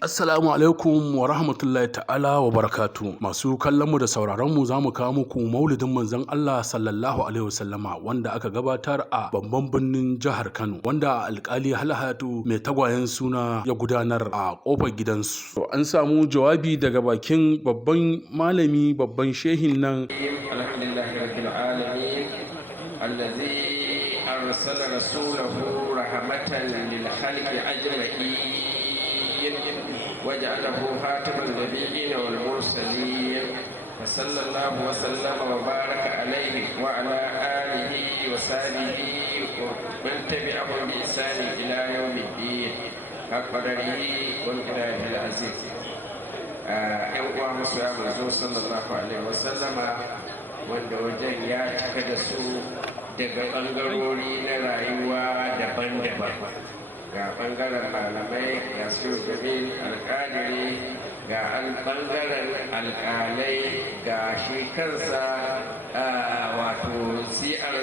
Assalamu alaikum wa rahmatullahi ta'ala wa barakatu. Masu kallonmu da sauraronmu za mu kawo muku maulidin manzon Allah sallallahu alaihi wasallama wanda aka gabatar a babban birnin jihar Kano, wanda alkali Halhatu mai tagwayen suna ya gudanar a kofar gidansu. To an samu jawabi daga bakin babban malami, babban shehin nan. Alhamdulillahi rabbil alamin allazi arsala rasulahu rahmatan lil khalqi ajma'in وجعله خاتم النبيين والمرسلين فصلى الله وسلم وبارك عليه وعلى آله وصحبه ومن تبعهم بإحسان إلى يوم الدين حق قدره ومقداره العزيز. uwa musu ya manzo sallallahu alaihi wasallama wanda wajen ya cika da su daga ɓangarori na rayuwa daban-daban, ga ɓangaren malamai, ga shugaban alƙadiri, ga ɓangaren alƙalai, ga shi kansa wato siyar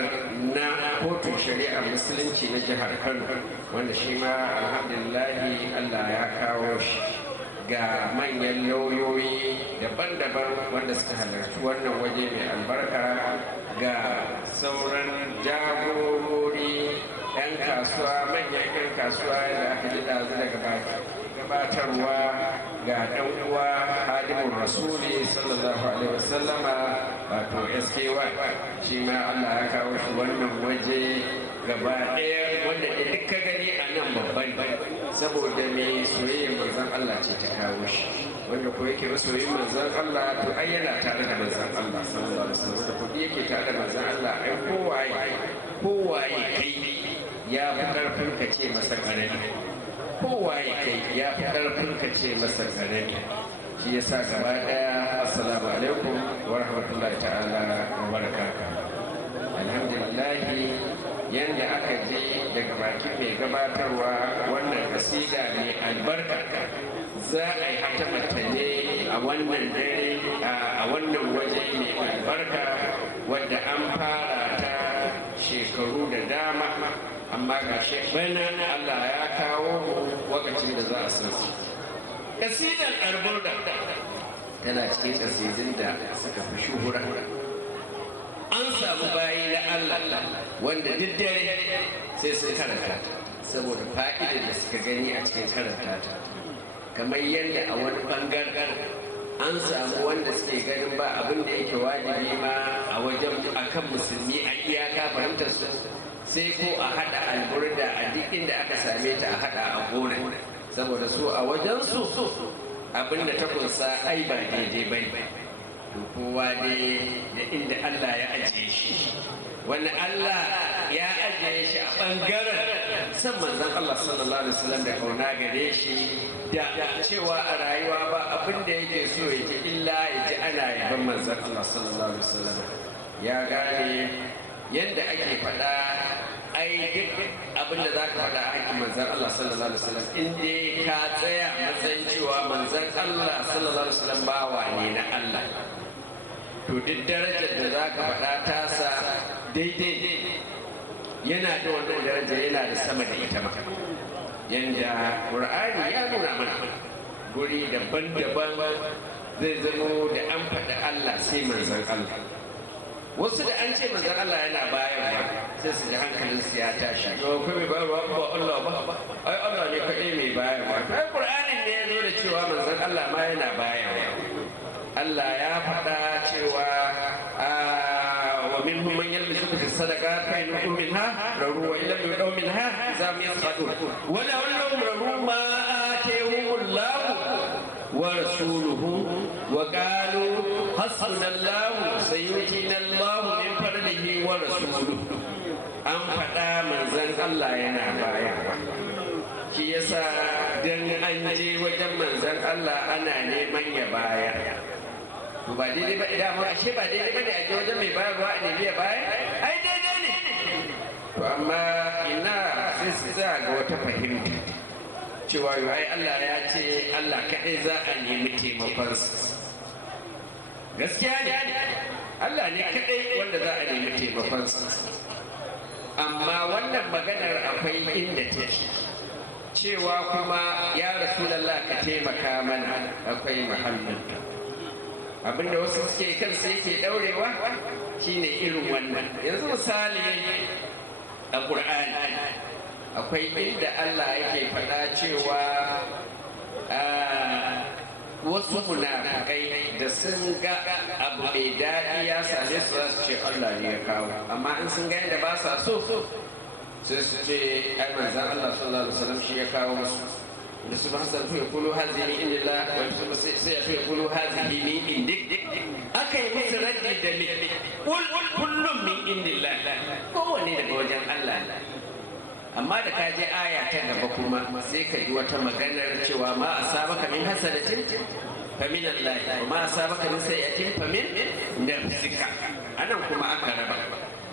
na kotun shari'ar musulunci na jihar Kano, wanda shi ma alhamdulillahi Allah ya kawo shi, ga manyan lauyoyi daban-daban wanda suka halarci wannan waje mai albarka, ga sauran jagorori 'yan kasuwa, manyan 'yan kasuwa da aka ji ɗazu daga gabatarwa, ga ɗan uwa hadimun rasuli sallallahu alaihi wasallama wato SKY, shi ma Allah ya kawo shi wannan waje gaba ɗaya wanda da duk ka gani a nan babban saboda mai soyayyar manzon Allah ce ta kawo shi, wanda ko yake masoyin manzon Allah to ai yana tare da manzon Allah sallallahu alaihi wasallam, da kudi yake tare da manzon Allah ai kowaye kai ya fi ƙarfin ka ce masa ƙarami, kowaye kai ya fi ƙarfin ka ce masa ƙarami. Shi ya sa gaba ɗaya assalamu alaikum wa rahmatullahi ta'ala wa barakatuh. Alhamdulillahi yadda aka je daga bakin mai gabatarwa wannan kasida mai albarka, za a yi hata matane a wannan dare a wannan waje mai albarka wadda an fara ta shekaru da dama, amma ga bana Allah ya kawo wakacin da za a san su. Kasidar alburda tana cikin kasidin da suka fi shuhura. An samu bayi na Allah wanda duk dare sai sun karanta ta saboda fa'idar da suka gani a cikin karanta ta, kamar yadda a wani bangaren an samu wanda suke ganin ba abin da yake wajibi ma a wajen akan musulmi a iyaka fahimtar su sai ko a haɗa alburda a duk inda aka same ta a haɗa a gona, saboda su a wajensu abinda ta kunsa ai ba daidai bai, to kowa dai da inda Allah ya ajiye shi, wani Allah ya ajiye shi a ɓangaren san manzon Allah sallallahu alaihi wasallam da kauna gare shi, da cewa a rayuwa ba abin da yake so ya ji illa ya ji ana yaban manzon Allah sallallahu alaihi wasallam. Ya gane yadda ake faɗa ai duk abin da za ka faɗa a hakkin manzan Allah sallallahu alaihi wasallam in dai ka tsaya matsayin cewa manzan Allah sallallahu alaihi wasallam bawa ne na Allah, to duk darajar da za ka faɗa tasa daidai yana da wannan daraja, yana da sama da ita maka, yanda Qur'ani ya nuna mana guri daban-daban zai zamo da an faɗa Allah sai manzan Allah. Wasu da an ce manzan Allah yana bayarwa sai su ji hankalin su ya tashi, to kai mai bayarwa ba Allah ba, ai Allah ne kaɗai mai bayarwa. Ai Qur'anin ne ya zo da cewa manzan Allah ma yana bayarwa. Allah ya faɗa cewa wa minhum man yalmizuka fi sadaqat fa in hum minha raru wa illam yu'tu minha zam yasqatun wa la raru ma atahumullahu wa rasuluhu wa qalu hasbunallahu sayutina Allahu min fadlihi wa rasuluhu. An faɗa manzon Allah yana bayarwa, shi yasa dan an je wajen manzon Allah ana neman ya bayar. To ba daidai ba idan ma ashe ba daidai ba ne a je wajen mai bayarwa a nemi ya bayar, ai daidai ne. To amma ina sai su za ga wata fahimta cewa yau ai Allah ya ce Allah kaɗai za a nemi taimakonsa. Gaskiya ne Allah ne kaɗai wanda za a nemi taimakonsa, amma wannan maganar akwai inda take cewa kuma ya Rasulallah ka taimaka mana akwai mahallinta. Abinda wasu suke kansu yake daurewa shine irin wannan. Yanzu misali a Qur'ani akwai inda Allah yake faɗa cewa wasu munafikai da sun ga abu mai daɗi ya same su za su ce Allah ne ya kawo, amma in sun ga yadda ba sa so sai su ce ai manzan Allah sallallahu alaihi wasallam shi ya kawo musu. da su ba hasan fi kulu hazihi min indillah wa su sai ya fi kulu hazihi min indik. Aka yi musu raddi da me kullum min indillah, kowanne daga wajen Allah ne. Amma da ka je aya ta gaba kuma sai ka ji wata maganar cewa ma asabaka min hasanatin fa min Allah wa ma asabaka min sayyi'atin fa min nafsika. Anan kuma aka raba.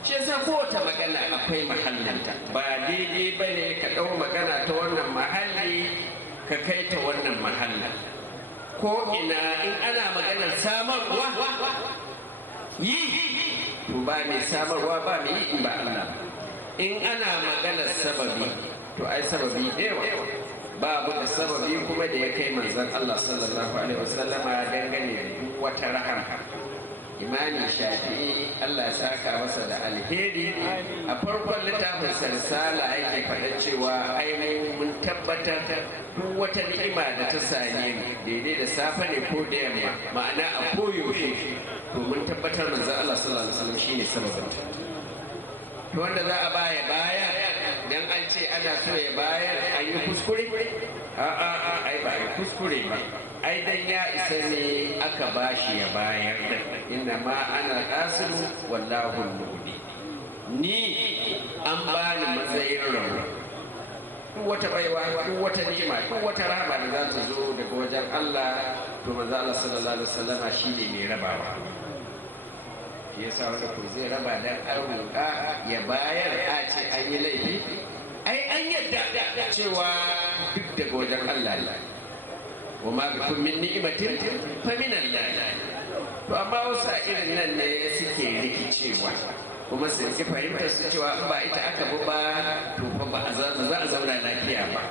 Shi yasa kowace magana akwai mahallinta. Ba daidai bane ka dau magana ta wannan mahalli ka kai ta wannan mahallin. Ko ina in ana maganar samarwa yi to ba mai samarwa ba mai yi in ba Allah. In ana maganar sababi to ai sababi yawa babu da sababi kuma da ya kai manzon Allah sallallahu alaihi wasallama dangane da duk wata rahama. Imani Shafi'i Allah ya saka masa da alheri a farkon littafin sarsala yake faɗa cewa ainihin mun tabbatar duk wata ni'ima da ta same mu daidai da safe ne ko da yamma ma'ana a koyaushe to mun tabbatar manzon Allah sallallahu alaihi wasallam shine sababin to wanda za a baya dan an ce ana so ya bayar an yi kuskure ai ba yi kuskure ba ai dan ya isa ne aka bashi ya bayar da inna ma ana qasiru wallahu al-mubdi ni an bani matsayin rawa duk wata baiwa duk wata ni'ima duk wata rahama da za ta zo daga wajen Allah to manzo Allah sallallahu alaihi wasallama shine mai rabawa. Ya sa wanda ko zai raba dan aruka ya bayar a ce an yi laifi ai an yadda cewa duk daga wajen Allah ne wa ma bikum min ni'matin fa min Allah. To amma wasu a irin nan ne suke rikicewa kuma su ki fahimtar su cewa in ba ita aka bi ba to fa ba za a zauna lafiya ba.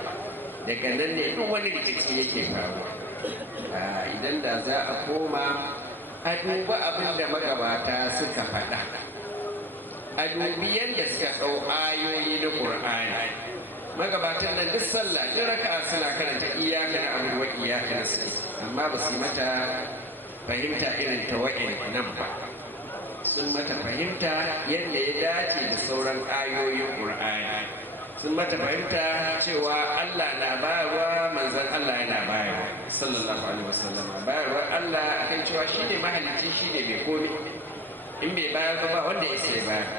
Daga nan ne duk wani rikici yake faruwa. Idan da za a koma a duba abin da magabata suka faɗa, a dubi yadda suka ɗau ayoyi na ƙur'ani. Magabatan nan duk sallah duk raka'a suna karanta iyaka na abu wa iyaka na sai, amma ba su yi mata fahimta irin ta nan ba. Sun mata fahimta yadda ya dace da sauran ayoyin ƙur'ani. Sun mata fahimta cewa Allah na bayarwa, manzon Allah yana bayarwa sallallahu alaihi wasallam. Bayarwar Allah akan cewa shine mahalicci, shine mai komi, in bai bayar ba wanda ya sai bayar.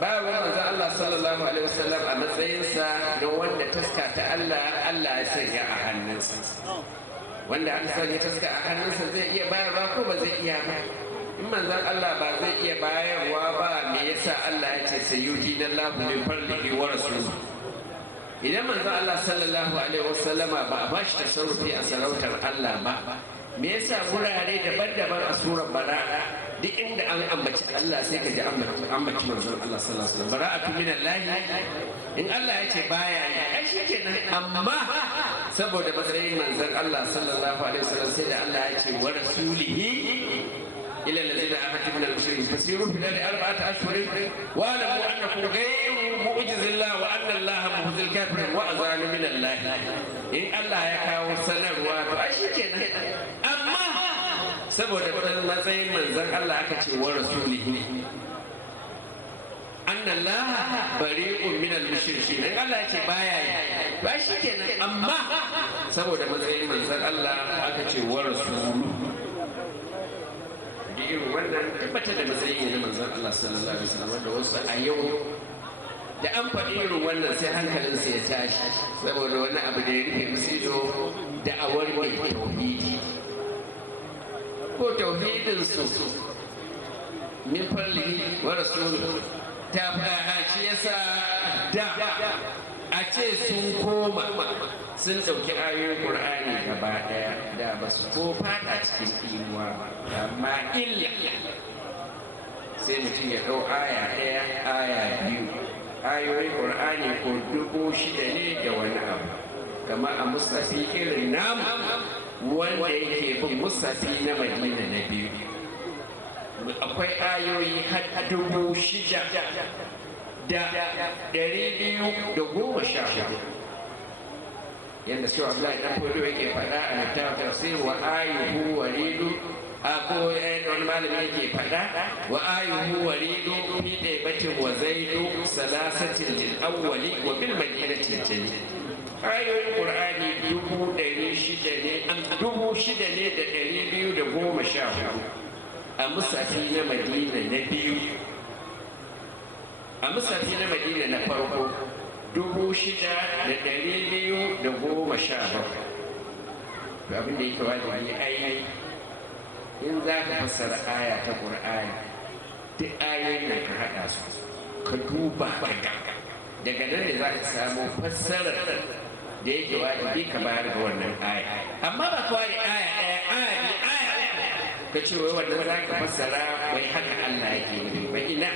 Bayarwar manzon Allah sallallahu alaihi wasallam a matsayinsa don wanda taska ta Allah ya sanya a hannunsa. Wanda an sanya taska a hannunsa zai iya bayarwa ko ba zai iya ba. In manzon Allah ba zai iya bayarwa ba, me yasa Allah ya ce sayyidi Allahu min fadlihi wa rasuluhu. Idan manzon Allah sallallahu alaihi wasallama ba a bashi tasarrufi a sarautar Allah ba, me yasa wurare daban-daban a surar bara'a duk inda an ambaci Allah sai ka ji ambaci manzon Allah sallallahu alaihi wasallam. Bara'atu minallahi, in Allah ya ce baya yi ai shikenan, amma saboda matsayin manzon Allah sallallahu alaihi wasallam sai da Allah ya ce wa rasulihi ila allazina ahadu min al-mushrikin fasiru fil ardi arba'ata ashhurin wa alamu annakum ghayru mu'jizillah wa anna Allah muhzil kafirin wa azanu min Allah. In Allah ya kawo sanarwa to ai shikenan, amma saboda matsayin manzon Allah aka ce wa rasulihi anna Allah bari'un min al-mushrikin. In Allah yake baya yi to ai shikenan, amma saboda matsayin manzon Allah aka ce wa rasuluhu. Irin wannan tabbatar da matsayin na manzon Allah sallallahu alaihi wasallam, wanda wasu a yau da an faɗi irin wannan sai hankalinsa ya tashi saboda wani abu da ya rufe musu ido da awar mai tauhidi ko tauhidin su min fallihi wa rasuluhu ta fara. Shi yasa da a ce sun koma sun ɗauki ayoyin ƙur'ani gaba ɗaya da ba su ko fada cikin imuwa ba, amma illa sai mutum ya ɗau aya ɗaya aya biyu, ayoyin ƙur'ani ko 6,000 ne da wani abu kama a musafi irin namu wanda yake bin musafi na madina na biyu akwai ayoyi har 6,214 yadda shi Abdullahi dan Fodo yake faɗa a littafin tafsir wa ayuhu walidu ko wani malami yake faɗa wa ayuhu walidu fi daibatin wa zaidu salasatin lil awwali wa bil madinati jami ayoyin qur'ani 6,214 a musafi na madina na biyu a musafi na madina na farko 6,217 abin da yake wajibi ai in za ka fassara aya ta ƙur'ani duk ayoyin nan ka haɗa su ka duba daga nan ne za ka samu fassarar da yake wajibi ka bayar ga wannan aya amma ba kawai aya ɗaya ka ce wai wannan za ka fassara wai haka Allah yake nufi ba ina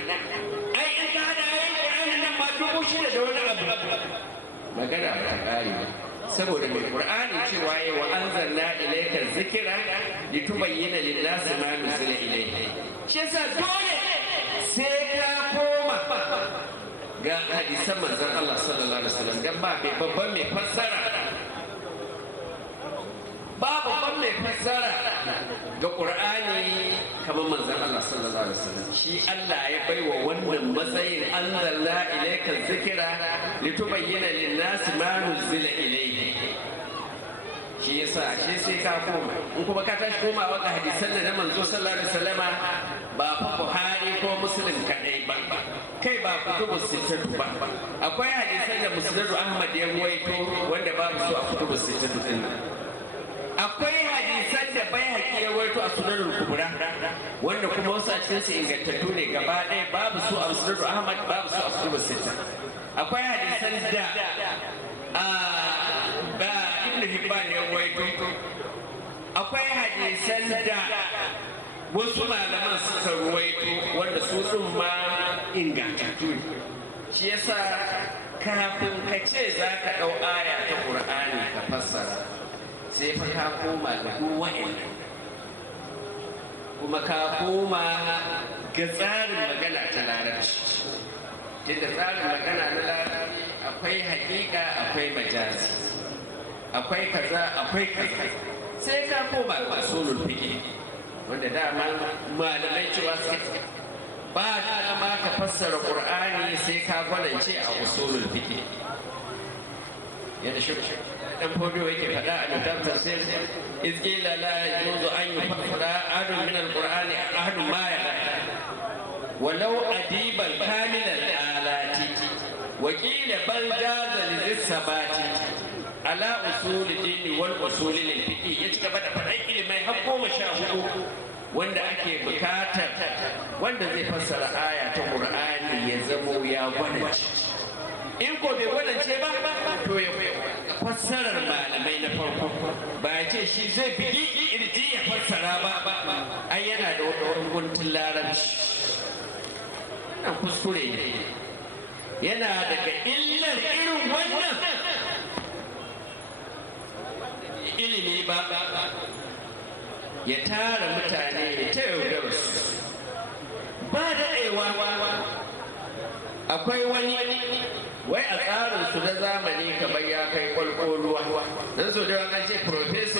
ai in ka haɗa ayoyin ƙur'ani nan ma 6,000 da wani abu magana ba ta ƙare ba saboda mai qur'ani cewa ya wa anzalna ilayka dhikra litubayyana lin-nasi ma nuzila ilayhi shi yasa dole sai ka koma ga hadisan manzon Allah sallallahu alaihi wasallam dan ba mai babban mai fassara ga qur'ani kamar manzon Allah sallallahu alaihi wasallam shi Allah ya baiwa wannan matsayin anzalna ilayka dhikra litubayyana lin-nasi ma nuzila ilayhi shi yasa ashe sai ka koma in kuma ka tashi komawa ga hadisan da na manzo sallallahu alaihi wasallama ba fa Buhari ko Muslim kadai ba kai ba kutubu sittatu ba akwai hadisan da Musnad Ahmad ya ruwaito wanda babu su a kutubu sittatu din akwai hadisan da Baihaqi ya ruwaito a Sunanul Kubra wanda kuma wasu a cikin su ingantattu ne gaba ɗaya babu su a Musnad Ahmad babu su a kutubu sittatu akwai hadisan da Ibn Hibban ya ruwaito akwai hadisan da wasu malaman suka ruwaito wanda su sun ma ingantattu shi yasa kafin ka ce za ka ɗau aya ta ƙur'ani ka fassara sai fa ka koma ga duwa'in kuma ka koma ga tsarin magana ta larabci yadda tsarin magana na larabci akwai haƙiƙa akwai majazi akwai kaza akwai kaza sai ka koma ga usulul fiqh wanda dama malamai cewa suke ba dama ka fassara qur'ani sai ka gwanance a usulul fiqh yadda shi dan fodo yake faɗa a littafin tafsir izqila la yajuzu an yufassara ahadun min al-qur'ani ahadun ma yaqra walau adiban kamilan alati wa qila bal jaza lis-sabati ala usul dini wal usul lil fiqh ya cika bada faɗan ilimai har 14 wanda ake bukatar wanda zai fassara aya ta qur'ani ya zamo ya gwadace in ko bai gwadace ba to ya fassarar malamai na farko ba ya ce shi zai bigi irji ya fassara ba ai yana da wani guntun larabci wannan kuskure ne yana daga illar irin wannan ilimi ba ya tara mutane ya ta yaudar su ba daɗewa akwai wani wai a tsarinsu na zamani kamar ya kai kwalkwoluwa don so da an ce profeso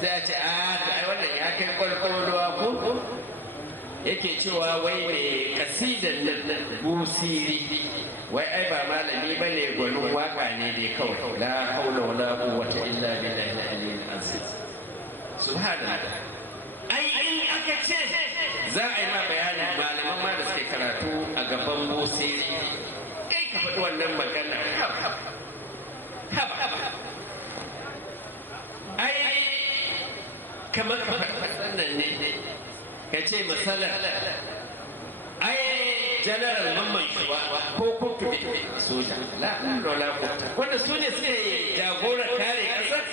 za a ce ai wannan ya kai kwalkwoluwa ko yake cewa wai mai kasidan nan busiri wai ai ba malami ba ne gwanin waka ne dai kawai la haula wala quwwata illa billahi al-aliyyil azim subhanallah ai in aka ce za a yi ma bayanin malaman ma da suke karatu a gaban busiri kai ka faɗi wannan magana ai kamar ka faɗi nan ne ka ce matsalar ai janaral mamman shuwa ko kuku soja la'ula wanda su ne suke jagora kare ƙasar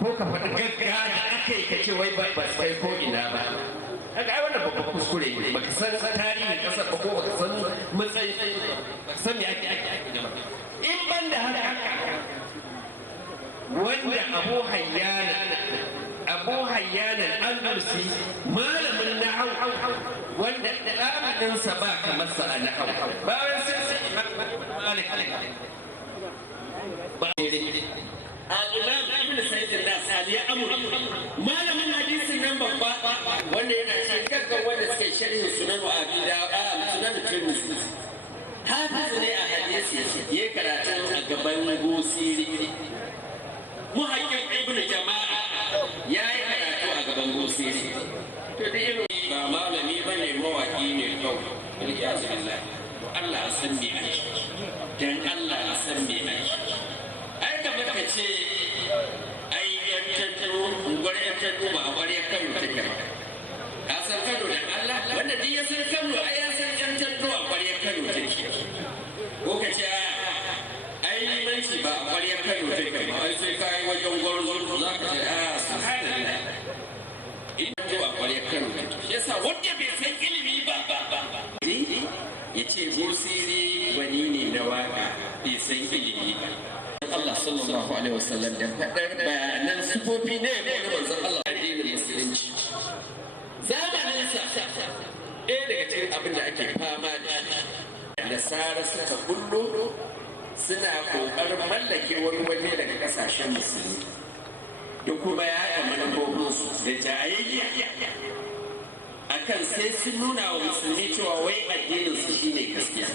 ko ka faɗi gaggawa da aka yi ka ce wai ba sai ko ina ba haka ai wannan babban kuskure ne baka san tarihin ƙasar ba ko baka san matsayin baka san me ake gaba in ban banda haka wanda Abu Hayyan al-Andalusi malamin nahau wanda ɗalibinsa ba kamar sa a nahau bayan sai Malik al-Imam Ibn Sayyid al-Nas ya amuru malamin hadisin nan babba wanda yana cikin gaggar wanda suka yi sharhin sunan Abi Dawud sunan Tirmidhi hafiz ne a hadisi ya karatu a gaban Busiri muhakkik Ibn Jama'a ya yi karatu a gaban Busiri to da irin ba malami bane mawaki ne kawai ya Allah Allah san me ake dan Allah san me ake ai da baka ce ai yan tattaro gwar yan tattaro ba gwar ya Kano take ba ka san Kano da Allah wanda duk ya san Kano ai ya san yan tattaro a gwar ya Kano take ko ka ce ai limanci ba a gwar ya Kano take ba ai sai kai wajen gwarzo za ka ce subhanallah in to a gwar ya Kano take yasa wanda bai san ilimi ba ya ce Busiri wani ne na waka bai san ilimi ba Allah sallallahu alaihi wasallam da faɗar bayanan sifofi ne da manzon Allah addinin musulunci zamanin sa ɗaya daga cikin abin da ake fama da nasara suka kullo suna ƙoƙarin mallake wani daga ƙasashen musulmi da kuma yaɗa manufofinsu da jayayya akan sai sun nuna wa musulmi cewa wai addinin su shine gaskiya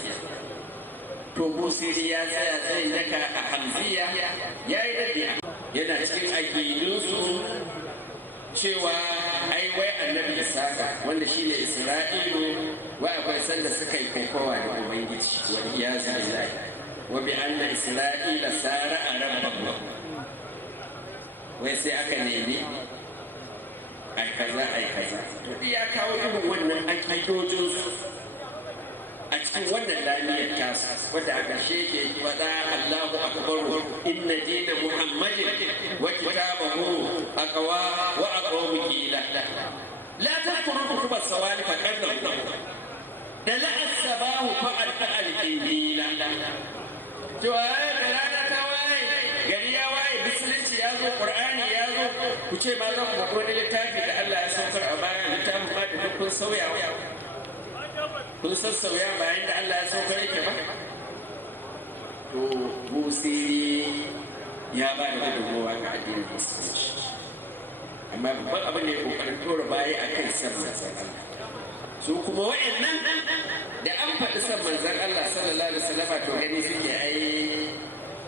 to Busiri ya tsaya tsayin daka a Hamziya ya yi daɗe yana cikin aƙidunsu cewa ai wai annabi Isaka wanda shine Isra'ilu wai akwai sanda suka yi kokowa da Ubangiji wa iyazu billahi wa bi anna Isra'ila sara a rabbahu wai sai aka nemi ai kaza to ya kawo irin wannan aƙidojinsu a cikin wannan lamiyar tasa wadda a ƙarshe ke faɗa Allahu akbar inna dina Muhammadin wa kitabahu aqwa wa aqwamu qila la tadhkuru kutuba sawali fa kadzabu da la asbahu fa al-injila to da rana ta waye gari ya waye musulunci ya zo qur'ani ya zo ku ce ma za ku wani littafi da Allah ya saukar a baya littafin ma da dukkan sauya kun sassauya bayan da Allah ya saukar yake ba to Busiri ya ba da gudunmawa ga addinin musulunci amma babban abin da ya kokarin tora baya a kan san manzan Allah su kuma wa'annan da an faɗi san manzan Allah sallallahu alaihi wasallam to gani suke ai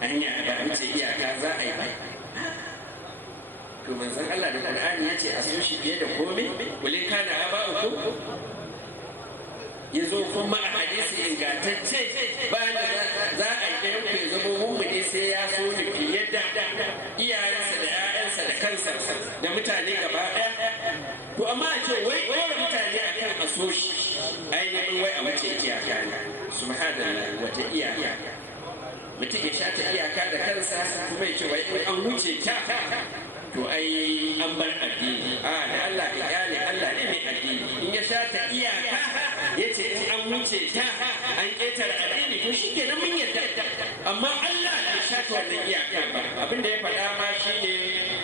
hanya ba wuce iyaka za a yi ba to manzan Allah da Qur'ani ya ce a so shi fiye da komai kulin kana aba'ukum ya zo kuma a hadisi ingantacce bayan da za a yi ɗayan ku ya zama mummuni sai ya so da fiye da iyayensa da 'ya'yansa da kansa da mutane gaba ɗaya to amma a ce wai ɗora mutane a kan a so shi ainihin wai a wuce iyaka ne subhanallah wata iyaka mutum ya shata iyaka da kansa kuma ya ce wai in an wuce ta to ai an bar addini da Allah ya gane Allah ne mai addini in ya shata iyaka ya ce in an wuce ta an ƙetare addini to shi ke mun yadda amma Allah ya shata wannan iyaka ba abinda ya faɗa ma shi ne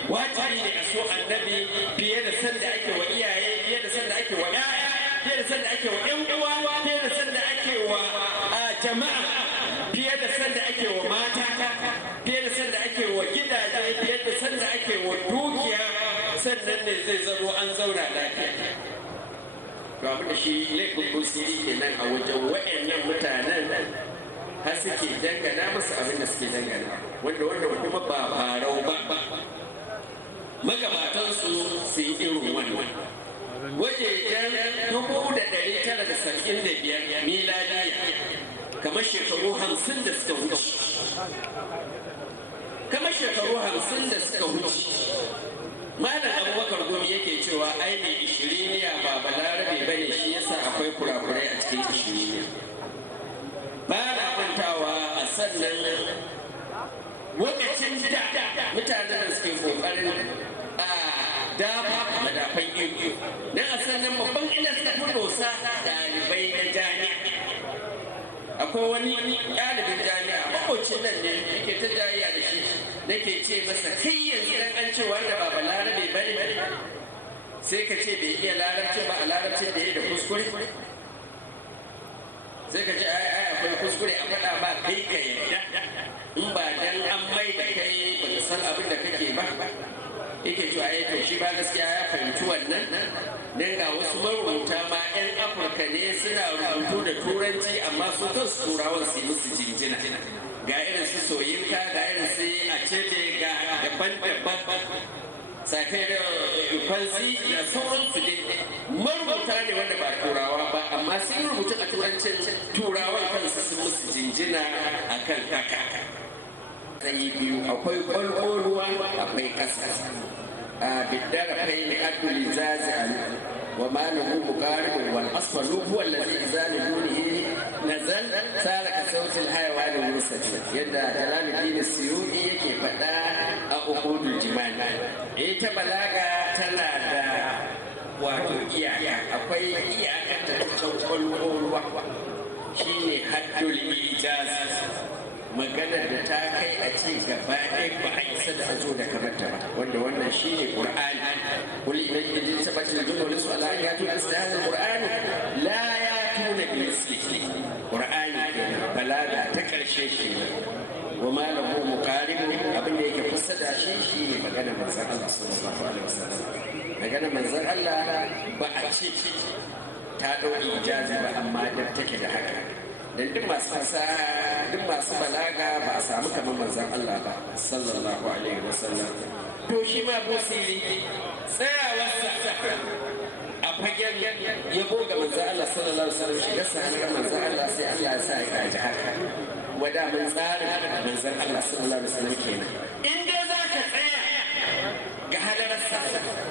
wajibi ne a so annabi fiye da sanda ake wa iyaye fiye da sanda ake wa ƴaƴa fiye da sanda ake wa ƴan uwa fiye da sanda ake wa jama'a fiye da sanda ake wa mata fiye da sanda ake wa gidaje fiye da sanda ake wa dukiya sannan ne zai zaro an zauna lafiya to abin da shi laifin Busiri kenan a wajen wa'annan mutanen har suke dangana musu abin da suke dangana wanda kuma ba farau ba magabatansu su yi irin wannan wajejen 1975 miladiya kamar shekaru 50 da suka wuce malam Abubakar Gumi yake cewa ai mai ishiriniya ba balarabe bane shi yasa akwai kurakurai a cikin ishiriniya ba na mantawa a sannan lokacin da mutanen da suke kokarin dafa madafan iko na a sannan babban ina suka fi dosa ɗalibai na jami'a akwai wani ɗalibin jami'a ba makocin nan ne yake ta jayayya da shi nake ce masa kai yanzu dan an ce wanda ba balarabe bane sai ka ce bai iya larabci ba a larabcin da ya da kuskure sai ka ce ai akwai kuskure a faɗa ba kai ka yadda in ba dan an mai da kai ba ka san abin da kake ba yake cewa ai to shi ba gaskiya ya fahimci wannan dan ga wasu marubuta ma 'yan Afirka ne suna rubutu da turanci amma su kansu turawan su musu jinjina ga irin su soyinka ga irin su a cebe ga daban-daban sakai da kwanzi da sauransu dai marubuta ne wanda ba turawa ba amma sun rubuta a turancin turawan kansu sun musu jinjina a kan haka sai biyu akwai kwalƙoruwa akwai ƙasa a biddara kai ne abdul zazi wa ma lahu muqarib wal asfalu huwa alladhi idza nunihi nazal sara ka sautil hayawan mursal yadda jalaluddin suyuti yake faɗa a uqudul jiman ita balaga tana da wato iyaka akwai iyakar ta kwalƙoruwa shine haddul ijaz maganar da ta kai a ce gaba ɗaya ba a isa da a zo da kamata ba wanda wannan shi ne ƙur'ani kuli idan yi jin sabbacin juna wani su ala ya tuna su da hannun ƙur'ani la ya tuna bilisli ƙur'ani kenan balaga ta ƙarshe shi ne wa ma lahu muqaribu abin da yake kusa da shi ne maganar manzon Allah sallallahu alaihi wasallam maganar manzon Allah ba a ce ta ɗau ijazi ba amma da take da haka dan duk masu fasaha duk masu balaga ba a samu kamar manzon Allah ba sallallahu alaihi wasallam to shi ma busiri tsayawarsa a fagen yabo ga manzon Allah sallallahu alaihi wasallam shi yasa an manzon Allah sai Allah ya sa ya gaji haka wada mun tsarin manzon Allah sallallahu alaihi wasallam kenan in dai za ka tsaya ga halararsa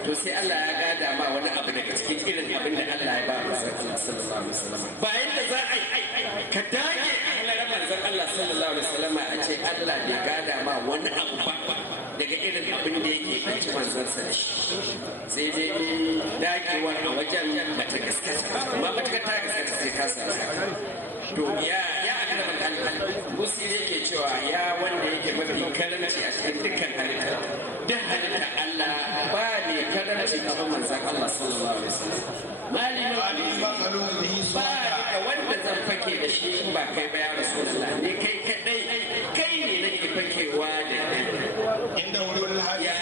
to sai Allah ya gada ma wani abu daga cikin irin abin da Allah ya ba manzon Allah sallallahu alaihi wasallam bayan da za a yi ka dage halarar manzon Allah sallallahu alaihi wasallam a ce Allah bai gada ma wani abu ba daga irin abin da yake kanci manzon sa sai dai dagewar a wajen bata gaskata amma bata ta gaskata sai ka samu to ya Musi yake cewa ya wanda yake mafi karanci a cikin dukkan halitta duk halitta Allah ba ne karanci kamar manzon Allah sallallahu alaihi wasallam malimin ba da wanda zan fake da shi in ba kai ba ya rasulullah ne kai kadai kai ne nake fakewa da inda wurin ya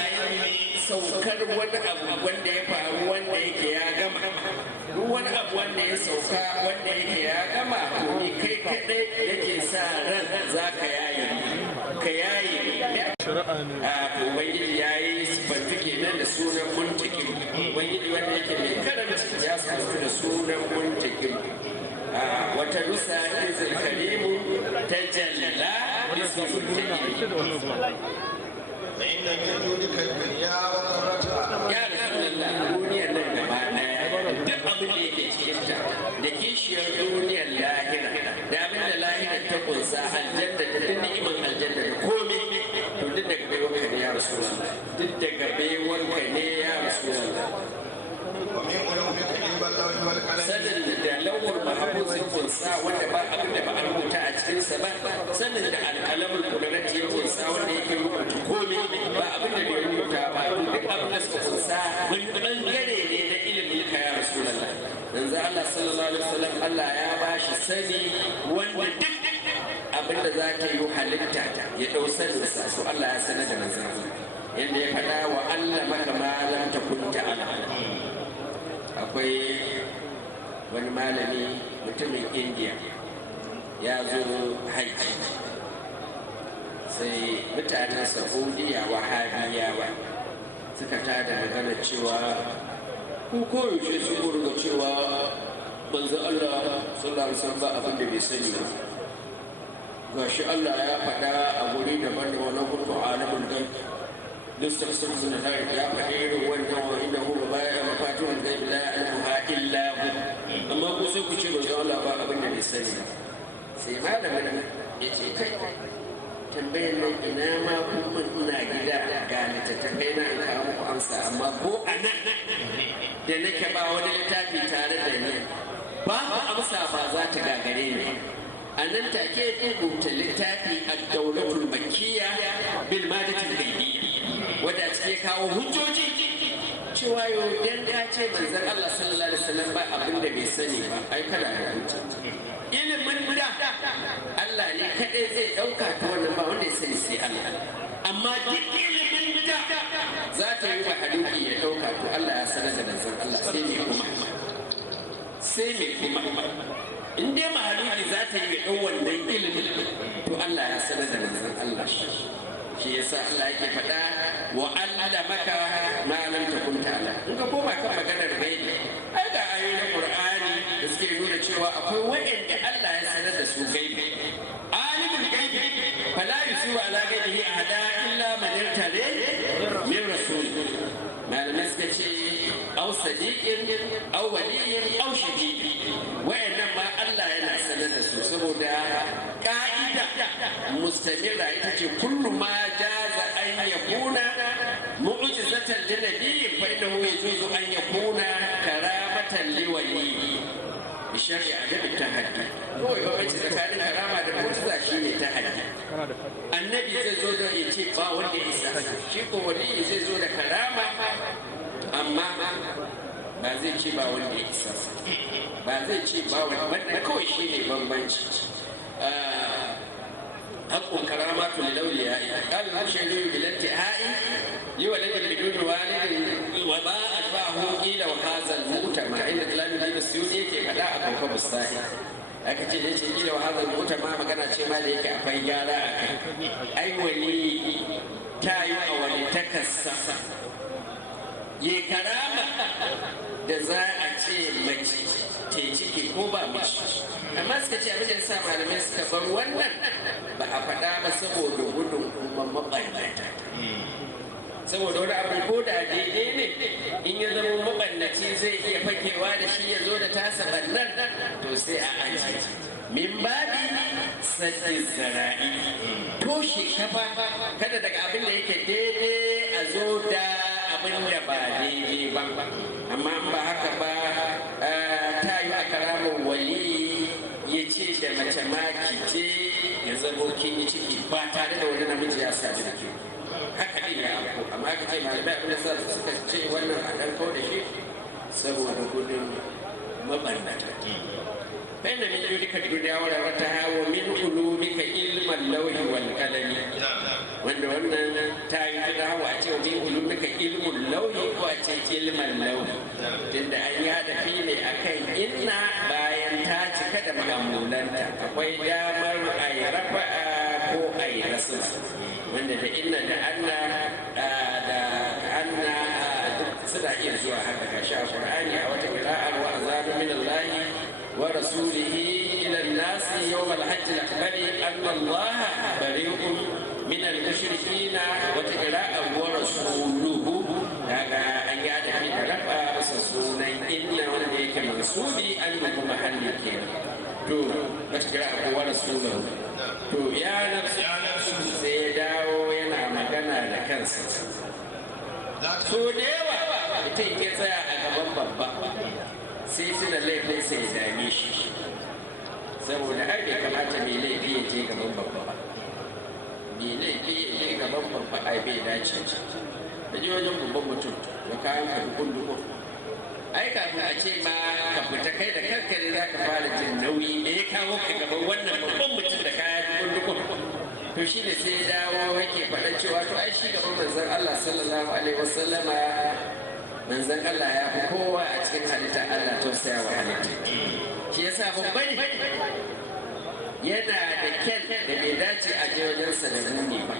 saukar wani abu wanda ya faru wanda yake ya gama duk wani abu wanda ya sauka wanda yake ya gama to ni kai kadai yake sa ran za ka yaye ka yaye a ubangiji ya yi sifantu kenan da sunan muntakin ubangiji wanda yake mai karamci ya sifantu da sunan muntakin wata rusa izil karimu ta jalla bisa muntakin فإن من جودك الدنيا وضرتها يا رسول الله duniyar nan gaba daya duk abin da yake cikin ta da kishiyar duniyar lahira da abin da lahira ta kunsa aljanna da duk ni'imar aljanna da komai to duk daga baiwarka ne ya rasulullah duk daga baiwarka ne ya rasulullah ومن علومك علم اللوح والقلم sanin da lawar mahabus ya kunsa wanda ba abin da ba a rubuta a cikinsa ba sanin da alƙalamar kudanci ya kunsa wanda yake rubuta komai ba abin da bai rubuta ba duk abin da suka kunsa wani bangare ne na ilimin ka ya rasulallah yanzu Allah sallallahu alaihi wasallam Allah ya ba shi sani wanda duk abin da za ka yi halitta ya ɗau saninsa to Allah ya sanar da manzon yadda ya faɗa wa Allah maka ma lam takun ta'ala akwai wani malami mutumin indiya ya zo haji sai mutanen saudiya wahabiyawa suka tada magana cewa ko koyaushe su burga cewa manzo Allah sallallahu alaihi wasallam ba abin da bai sani ba gashi Allah ya faɗa a guri daban-daban na kurku alamul gaib لستخسرون ذلك يا فقير وإنه مفاتيح الغيب لا يعلمها إلا هو أما ku sai ku ce manzo Allah ba abin da bai sani sai malamin ya ce kai tambayar nan ina ma kuma ina gida ga littattafai na in kawo muku amsa amma ko a nan da nake ba wani littafi tare da ni ba amsa ba za ta gagare ni a nan take rubuta littafi ad-dawlatul makkiyya bil madatil ghaibiyya wadda take kawo hujjoji cewa yau dan ka ce manzon Allah sallallahu alaihi wasallam ba abin da bai sani ba ai kana da hujja ilimin da Allah ne kadai zai dauka ta wannan ba wanda ya sani sai Allah amma duk ilimin da za ta yi wa haduki ya dauka to Allah ya sanar da manzon Allah sai me kuma in dai mahaluki za ta yi ɗan wannan ilimin to Allah ya sanar da manzon Allah shi yasa Allah yake faɗa wa allamaka ma lam takun ta'lam in ka koma kan maganar gaibi ai ga ayoyin Qur'ani da suke nuna cewa akwai wa'anda Allah ya sanar da su gaibi alimul gaibi fala yusiru ala gaibihi ahada illa man irtada min rasul malamai suka ce au sadiqin au waliyin au shahidi wa'annan ma Allah yana sanar da su saboda ka'ida mustamira ita ce kullu ma jaza an yakuna mu'jizatan lin nabiyyin fa innahu yajuzu an yakuna karamatan li waliyyi bi shar'i adab tahaddi ko yawanci tsakanin karama da mu'jiza shine tahaddi annabi zai zo da yace ba wanda ya isa shi ko waliyyi zai zo da karama amma ba zai ce ba wanda ya isa ba zai ce ba wanda kawai shi ne bambanci haƙƙun karamatu da lauliya ƙalin hashari bilanti ha'i yi wa lalata bidun walidin wa ba a ba hoƙi da wahazan mutama inda dalamin da su yake faɗa a kanka mustahi aka ce yace kila wahazan mutama magana ce ma da yake akwai gyara a kai ai wani ta yi a wani takassa ya karama da za a ce mace ke ciki ko ba mace amma suka ce abin da sa malamai suka bar wannan ba a faɗa ba saboda gudun kuma maɓannata saboda wani abu ko da daidai ne in ya zama maɓannaci zai iya fakewa da shi ya zo da tasa ɓannan to sai a aji min babi sajin zara'i toshe kafa kada daga abin da yake daidai a zo da abin da ba daidai ba amma ba haka ba ta yi a karamar wali ya ce da mace maki ce ya zamo kin yi ciki ba tare da wani namiji ya sa da ke haka ne ya abu amma aka ce malamai abin da suka ce wannan a ɗan kau da shi saboda gudun mabarnata بين من جودك الدنيا ورغتها ومن علومك علم اللوح والقلم wannan ta yi tuna hawa a ce wa min ulumika ilmun lauhi ko a ce ilman lauhi tunda an yi hadafi ne akan inna bayan ta cika da ma'amulanta akwai damar a yi rafa'a ko a yi rasu wanda da inna da anna suna iya zuwa haka ga sha Qur'ani a wata qira'ar wa azabu min Allah wa rasulihi ila an-nas yawm al-hajj al-akbar anna Allah bari'un min al-mushrikeen wa qira'ar wa rasuluhu daga an ya da fi rafa masa sunan inna wanda yake mansubi an kuma mahallin kenan to wata qira'ar wa rasuluhu to ya nafsu sai ya dawo yana magana da kansa so da yawa mutum ya tsaya a gaban babba sai tuna laifin sai ya dame shi saboda ai bai kamata mai laifi ya je gaban babba ba mai laifi ya je gaban babba ai bai dace da je wajen babban mutum da kayan ka dukun ai kafin a ce ma ka fita kai da kanka ne za ka fara jin nauyi da ya kawo ka gaban wannan babban mutum da kayan dukun to shi ne sai ya dawo yake faɗa cewa to ai shi gaban manzon Allah sallallahu alaihi wasallama manzon Allah ya fi kowa a cikin halitta Allah tausaya wa halitta shi yasa babban yana da kyan da bai dace a je wajensa da muni ba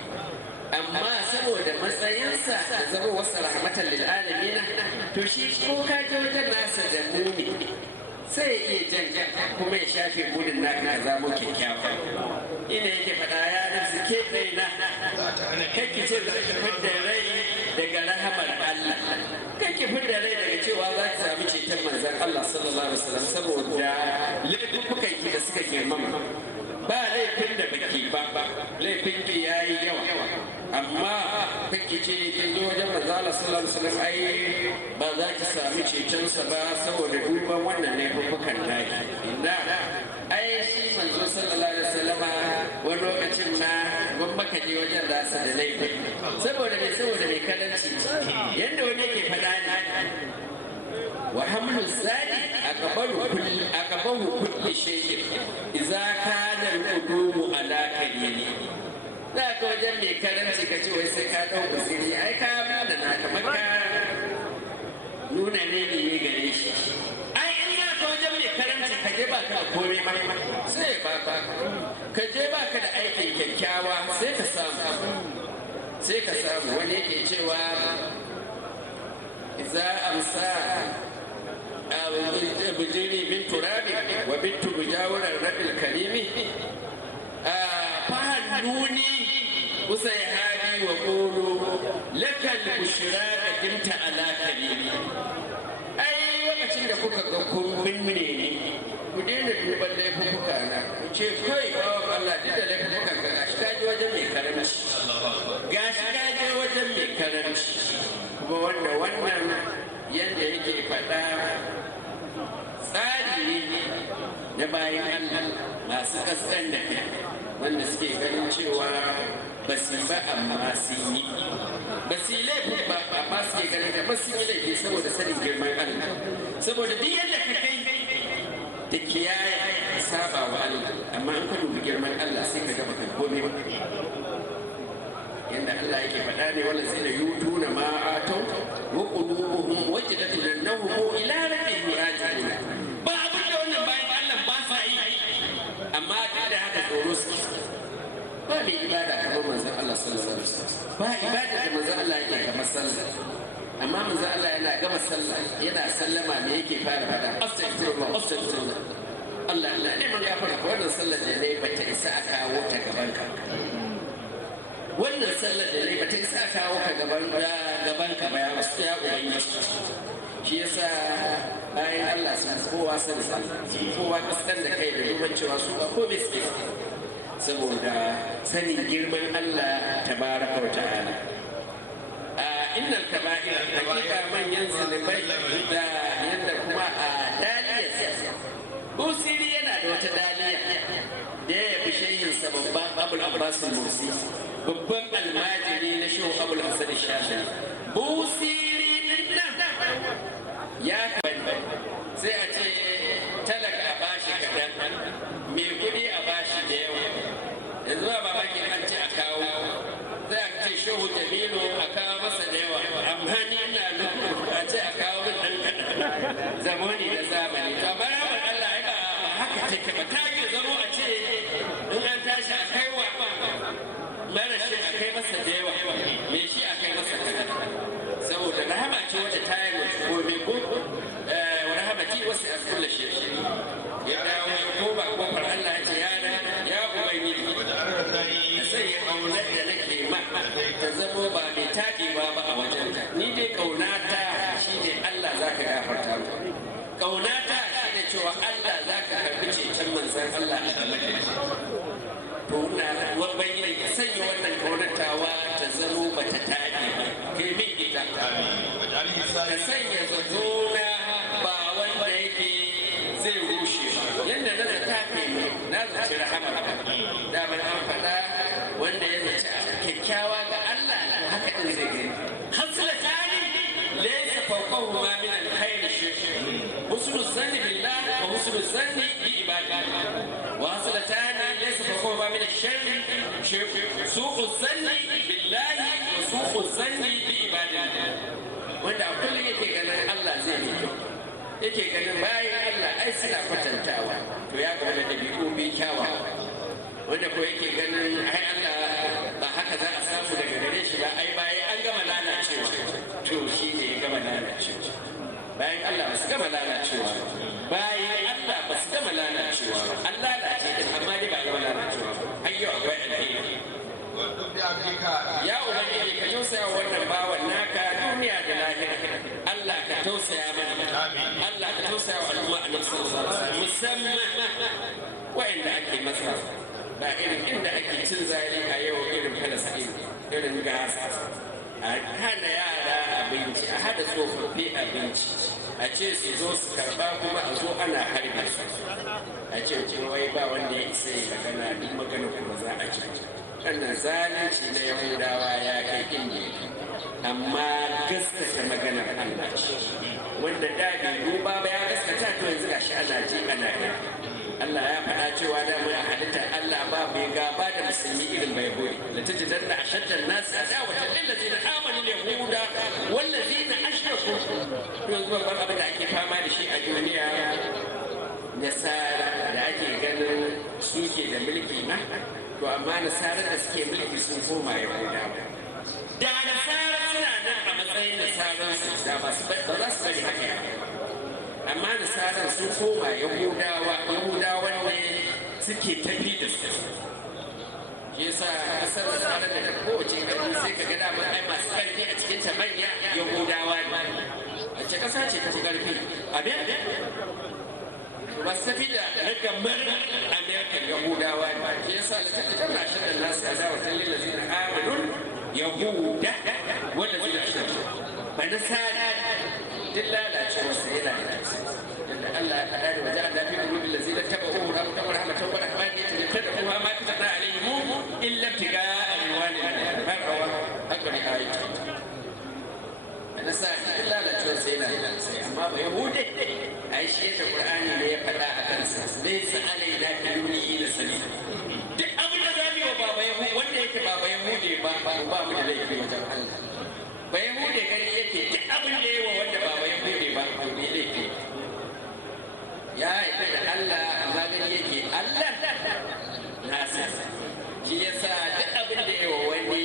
amma saboda matsayinsa da zama wasu rahmatan lil alamin to shi ko ka je wajen nasa da muni sai ya iya jan kuma ya shafe gudun naka ka zamo kyakkyawa ina yake faɗa ya nafsu ke raina kake ce da fidda rai daga rahamar Allah kake fidda rai daga cewa za ki sami ceton manzon Allah sallallahu alaihi wasallam saboda laifukan ki da suka girmama ba laifin da baki ba laifin ki yayi yawa amma kake ce kin zo wajen manzon Allah sallallahu alaihi wasallam ai ba za ki sami cetonsa ba saboda duban wannan laifukan naki inda ai shi manzo sallallahu alaihi wani lokacin ma gwamma ka je wajen rasa da laifi saboda mai kadanci yadda wani yake faɗa ne wa hamlu zadi aqbahu kulli shay'in idza kana al-qudumu ala kalimi za ka wajen mai karanci ka ce wai sai ka ɗau guziri ai ka bada na kamar ka nuna ne gare shi ai in za ka wajen mai karanci ka je ba ka komai ma sai ba ka je ba ka da aikin kyakkyawa sai ka samu wani yake cewa za amsa bujiri bin turabi wa bintu bujawarar rabil karimi fahaduni usayhani wa qulu lakal bushra kinta ala kalimi ai lokacin da kuka ga kun minne ne ku daina duban laifuka na ku ce kai bawan Allah duk da laifuka ka gashi ka je wajen mai karamci kuma wannan yadda yake faɗa tsari ne na bayan Allah masu kaskan da kai wanda suke ganin cewa ba su ba amma sun yi ba su yi laifin ba amma suke ganin da ba su yi laifi saboda sanin girman Allah saboda duk yadda ka kai da kiyaye saba wa Allah amma in ka dubi girman Allah sai ka ga baka komai ba yanda Allah yake faɗa ne wala zai yutuna ma atau wa qulubuhum wajidatun annahum ila rabbihim raji'un ba abin da wannan bayan Allah ba sa yi amma da haka tsoro su ba mai ibada kamar manzon Allah sallallahu alaihi wasallam ba ibada da manzon Allah yake kamar sallah amma manzon Allah yana gama sallah yana sallama me yake fara faɗa astaghfirullah Allah ne mun ya fara wannan sallar da ne bata isa a kawo ta gaban ka wannan sallar da ne bata isa a kawo ka gaban ka ba ya wasu ya ubangiji shi yasa bayan Allah sun kowa san kowa kaskan da kai da duban cewa su ba komai suke saboda sanin girman Allah tabaraka wa ta'ala innal kaba'ir hakika manyan zunubai da yadda kuma a daliyarsa busiri yana da wata daliya da ya yabi shehinsa babban abul abbas al-musi babban almajiri na shehu abul hasan shafi busiri nan ya kaban sai a ce talaka a bashi kaɗan mai kuɗi a bashi da yawa yanzu ba mamaki an ce a kawo sai a ce shehu jamilu a kawo masa da yawa amma ni ina nufin a ce a kawo min ɗan kaɗan zamani da zamani to amma ramar Allah ya ba haka take ba ta ke zaro a ce in an tashi a kai wa mara shi a kai masa da yawa me shi a kai masa kaɗan saboda rahama ce wacce ta yi gobe ko rahamati wasu a kulle shi ya dawo ya koma kofar Allah ya ce ya ubangiji sai ya ƙaunar da nake ma ta zamo ba mai taɗewa ba a wajen ta ni dai ƙaunata shi ne Allah za ka gafarta mu ƙaunata shi ne cewa Allah za ka karɓi ceton manzan Allah a game da to na wabbayin ya sanya wannan ƙaunatawa ta zamo ba ta taɗe ba kai min ita ka sanya zatona ba wanda yake zai rushe yadda na zata kai na zaci rahama da ban an faɗa wanda ya zaci kyakkyawa ga Allah haka ɗin zai gani hasla tani laysa fawqahu ma min al-khayr shay'un husnu zanni billah wa husnu zanni bi ibadihi wa hasla tani laysa fawqahu ma min al-sharri shay'un su'u zanni billahi wa su'u zanni bi ibadihi wanda a kullum yake ganin Allah zai yi kyau yake ganin bayan Allah ai suna kwatantawa to ya ga wani dabi'u mai kyawawa wanda ko yake ganin ai Allah ba haka za a samu daga gare shi ba ai bayan an gama lalacewa to shi ne ya gama lalacewa bayan Allah ba su gama lalacewa bayan Allah ba su gama lalacewa an lalace din amma dai ba gama lalacewa har yau akwai alheri ya ubangiji ka tausaya wannan bawan naka duniya da lahira Allah ka tausaya mana Allah ka tausaya wa al'umma annabi sallallahu alaihi wasallam musamman wa'anda ake masa ba irin inda ake cin zali a yau irin Falastin irin Gaza a hana yara abinci a hada tsofaffi abinci a ce su zo su karba kuma a zo ana harbe su a ce wai ba wanda ya isa ya magana duk magana kuma za a wannan zalunci na yahudawa ya kai inda amma gaskata maganar Allah ce wanda da bai duba ba ya gaskata to yanzu gashi ana ji ana yi Allah ya faɗa cewa da mai halitta Allah ba mai gaba da musulmi irin bai goyi la tajidanna ashaddan nas adawatan lil ladina amanu yahuda wal ladina ashraku to yanzu babban abin da ake fama da shi a duniya nasara da ake ganin suke da mulki na to amma nasara da suke mulki sun koma yahudawa da nasara suna nan a matsayin nasaransu da ba za su bari haka amma nasarar sun koma yahudawan ne suke tafi da su yasa kasar nasarar da kowace gari sai ka ga damar ai masu karfi a cikin ta manya yahudawa ne a ce kasa ce ta fi karfi abin masu tafi da ragamar amerika yahudawa ne yasa da ta tana shirin nasu a zawatan lillazi na amanun yahuda wanda zai da shi ba nasara duk lalacewarsa yana da yadda Allah ya faɗa da waje an dafi da rubin lazina taɓa uku na mutum rahmatan wa rahmaniyatan ya tada kuma ma ta da alaihim illa tiga alwani har rawa haka ne ayati nasara duk lalacewarsa yana da sai amma ba yahude ai shi da Qur'ani ne ya faɗa a kansa laysa alaina bihi da sabil duk abin da zamu yi wa baba yahude wanda yake baba yahude ba mu da laifi wajen Allah ba yahude gani yake duk abin da yawa wanda ba ba yahude ba ba mai laifi ya yarda da Allah amma gani yake Allah nasa shi yasa duk abin da yawa wani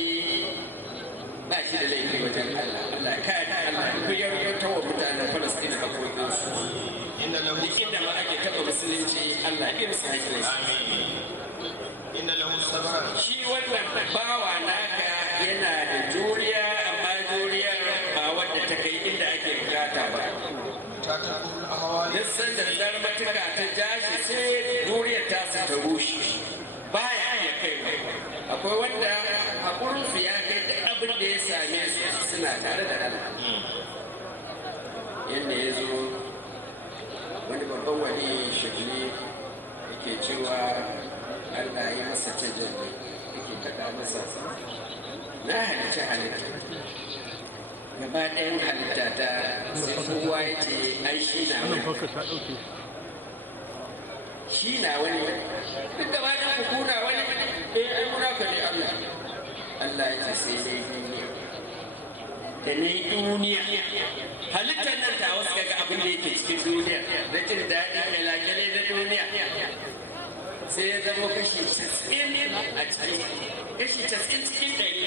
ba shi da laifi wajen Allah Allah ya kare Allah ku yarda wa mutanen Palestine hakokin su duk inda ma ake taɓa musulunci Allah ya musu haƙƙin shi wannan bawa naka yana da juriya ta kai inda ake bukata ba. Nisan da zar matuka ta jashi sai duriyar tasa ta rushe ba ya iya kai ba. Akwai wanda haƙurinsu ya kai da abin da ya same su suna tare da Allah. Yadda ya zo wani babban wani shagli yake cewa Allah ya masa cajin yake faɗa masa na halicci halitta. Gaba ɗayan halitta ta sai kowa ya ce ai shi na wani shi na wani duk gaba ɗan ku kuna wani ai kuna ka ne Allah Allah ya ce sai dai duniya da ne duniya halittar nan ta wasu kaga abin da yake cikin duniya da jin daɗi kyalakyale da duniya sai ya zama kashi 90 a cikin kashi 90 cikin ɗari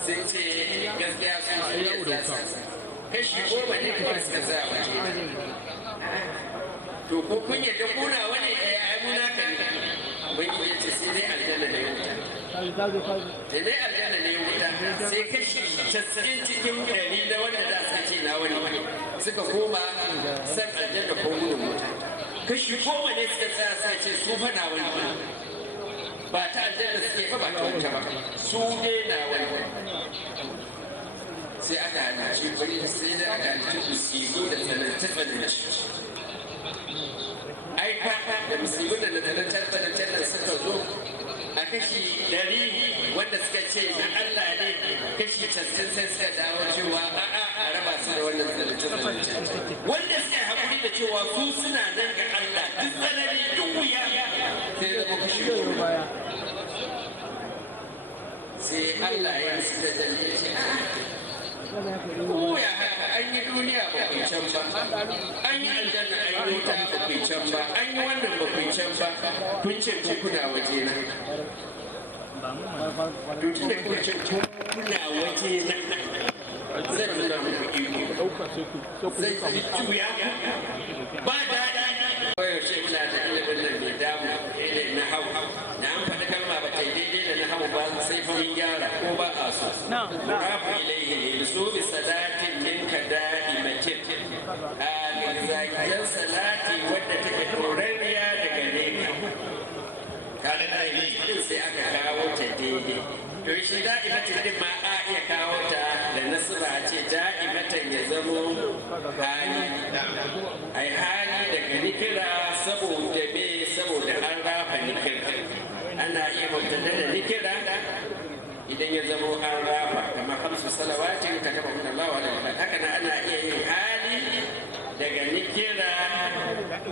sai ce gaskiya sun shirya siyasa kashi 10 ne kawai suka za a waje to ko kun yadda kuna wani ɗaya ai muna kan wani ya ce sai dai aljanna da ya wuta sai dai aljanna da ya wuta sai kashi 90 cikin ɗari na wanda za su ce na wani suka koma san aljanna ko gudun wuta kashi 10 ne suka tsaya suka ce su fa na wani ba ta aljanna suke ba ta wuta ba su ne na wani sai aka halarci bari sai da aka halarci musibu da tsanance ai fa da musibu da tsanance da suka zo a kashi 100 wanda suka ce na Allah ne kashi 90 sai suka dawo cewa a'a a raba su da wannan tsanance wanda suka haƙuri da cewa su suna nan ga Allah duk tsanani duk wuya sai zama kashi baya sai Allah ya su da dalilin ko ya haka an yi duniya ba kun can ba an yi aljanna an yi wuta ba kun can ba an yi wannan ba kun can ba kun ce kuna waje na to tun da kun ce kuna waje na zai nuna muku iko zai ci juya ba daɗi koyar ce ina da ilimin nan mai damu na hau da an faɗi kalma ba ta yi daidai da na hau ba sai fa mun gyara ko ba a so rafu ilaihi su bi salatin minka da'imatin amin zakiyar salati wadda take dorariya daga ne tare da yi sai aka kawo ta daidai to shi da'imatin din ma a iya kawo ta da nasira ce da'imatan ya zamo hali ai hali daga nikira saboda me saboda an rafa nikira ana iya mubtada da nikira idan ya zamo an rafa kamar hamsu salawatin ka taba hunna Allah wa haka na ana iya yin hali daga nikira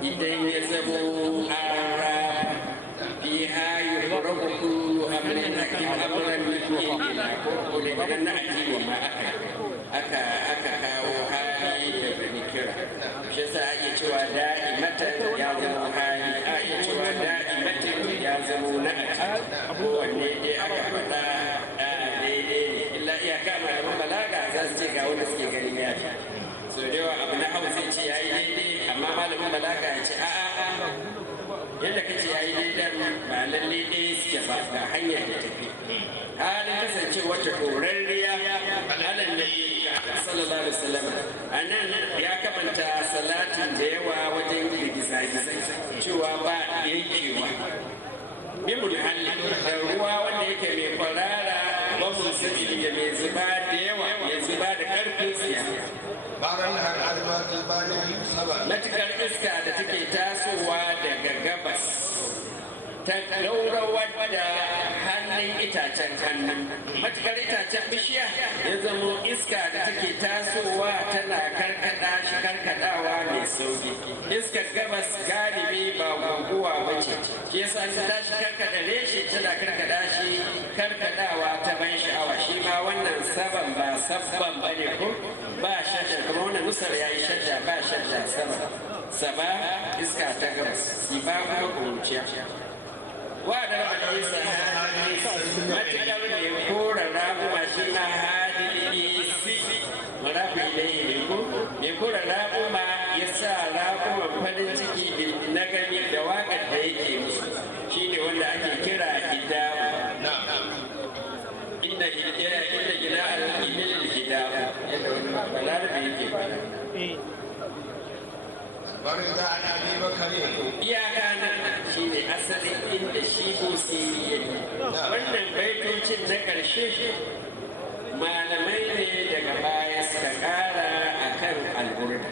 idan ya zamo an rafa fiha yufragu kullu amrin hakim amran ila ko ne idan na ajiwa ma aka kawo hali daga nikira shi yasa ake cewa da'imatan ya zama hali ake cewa da'imatan ya zama na aji wanne dai aka faɗa daidai illa iyaka malaman balaga za su ce ga wanda suke ganin ya fi so da yawa abu na hau zai ce ya yi daidai amma malamin balaga ya ce a'a yadda ka ce ya yi daidai ba lalle ɗaya suke ba ga hanyar da tafi halin kasance wata korarriya alal nabi sallallahu alaihi wasallam anan ya kamanta salatin da yawa wajen girgiza cewa ba yankewa bimul halli da ruwa wanda yake mai kwarara wa musulmi da mai zuba da yawa ya zuba da karfin siya matukar iska da take tasowa daga gabas ta ɗaurawar da hannun itacen hannun matukar itacen bishiya ya zamo iska da take tasowa tana karkadawa mai sauki iskar gabas galibi ba guguwa ba ce shi yasa ta tashi karkada reshe tana karkada shi karkadawa ta ban sha'awa shi ma wannan saban ba sabban ba ne ko ba shadda kuma wannan nusar ya yi shadda ba shadda saba iska ta gabas si ba kuma kuruciya wa da rabu isa matuƙar da ya kora ramuwa shi na hadisi marafi da yi ne ko ya kora ramuwa ya sa ramuwa farin ciki na gani da waƙar da yake musu shi ne wanda ake kira hidamu inda gida al-imil hidamu yadda wani balarabe yake fara iyaka nan shi ne asalin inda shi Busiri ya yi wannan baitocin na ƙarshe malamai ne daga baya suka ƙara a kan alburda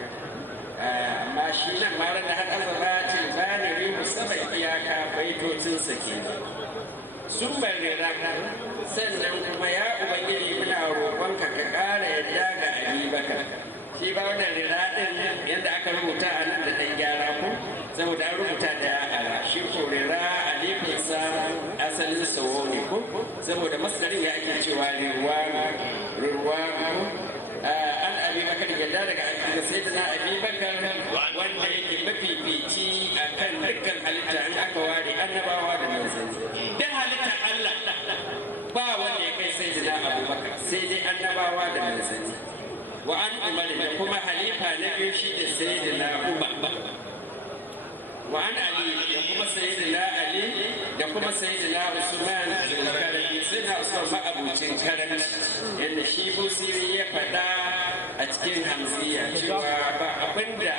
amma shi nan mara da har azabatin zaniri musamman iyaka baitocinsa ke sun barrera sannan kuma ya ubangiji muna roƙonka ka ƙara yadda ga abubakar shi ba wannan rira ɗin yadda aka rubuta a nan da ɗan gyara ko saboda an rubuta da ara shi ko rira a lifinsa asalin sawo ne ko saboda masdarin ya ake cewa rirwa an abi bakar yadda daga sai da na abi bakar wanda yake mafifici a kan dukkan halitta in aka ware annabawa da manzanni duk halittar Allah ba wanda ya kai sai da na abubakar sai dai annabawa da manzanni wa an umar da kuma halifa na biyu shi da sayyidina umar wa an ali da kuma sayyidina ali da kuma sayyidina usman zulkarami sayyidina usman ma'abucin karanci yadda shi Busiri ya faɗa a cikin hamziya cewa ba abinda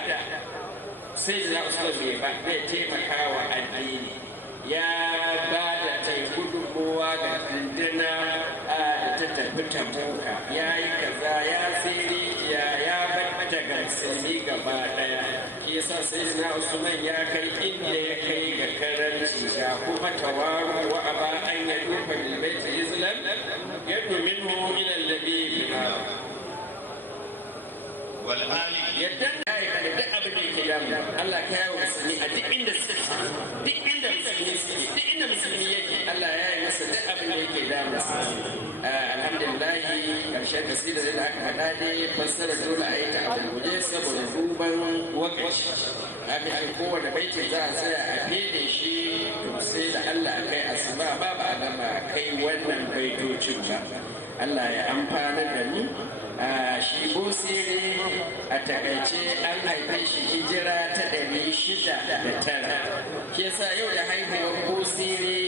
sayyidina usman bai ba zai taimaka wa addini ya ba da ta gudunmowa ga dindina da ta tafi tabuka ya yi kaza ya siri ya bar daga musulmi gaba daya shi yasa sai na usman ya kai inda ya kai ga karanci ga kuma tawaru wa aba an ya dufa bil bait islam yadu minhu ila alladhi bima wal ali yadda ai kada duk abin da yake damu Allah ka yawo musulmi a duk inda suke duk inda musulmi suke duk inda musulmi yake Allah ya yi masa duk abin da yake damu alhamdulillah karshen kasida da aka faɗa dai fassara dole a yi ta a guje saboda duban wakaci aka ce kowane baiti za a tsaya a fede shi to sai da Allah kai asuba ba a gama kai wannan baitocin ba Allah ya amfana da mu shi Busiri a takaice an haife shi hijira ta 609 ke sa yau da haihuwar Busiri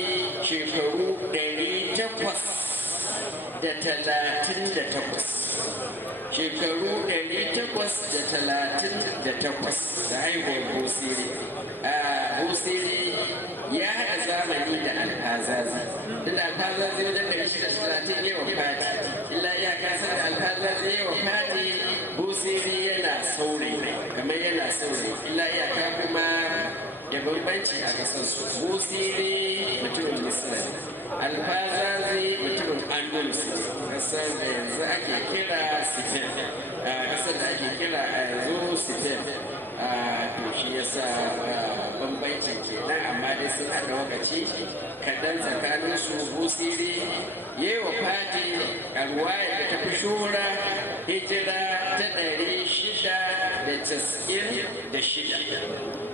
shekaru 838 shekaru 838 da haihuwar Busiri Busiri ya haɗa zamani da alfazazi da alfazazi wajen 630 ne wa fati illa iya kasar da alfazazi ne wa fati Busiri yana saurayi kamar yana saurayi illa iyaka kuma da bambanci a kasar su Busiri mutumin misra alfazazi mutumin andalus ƙasar da yanzu ake kira Spain, ƙasar da ake kira a yanzu Spain. To shi yasa bambancin kenan, amma dai sun haɗa lokaci kaɗan tsakanin su. Busiri ya yi wa fati a ruwayar da ta fi shura hijira ta 696.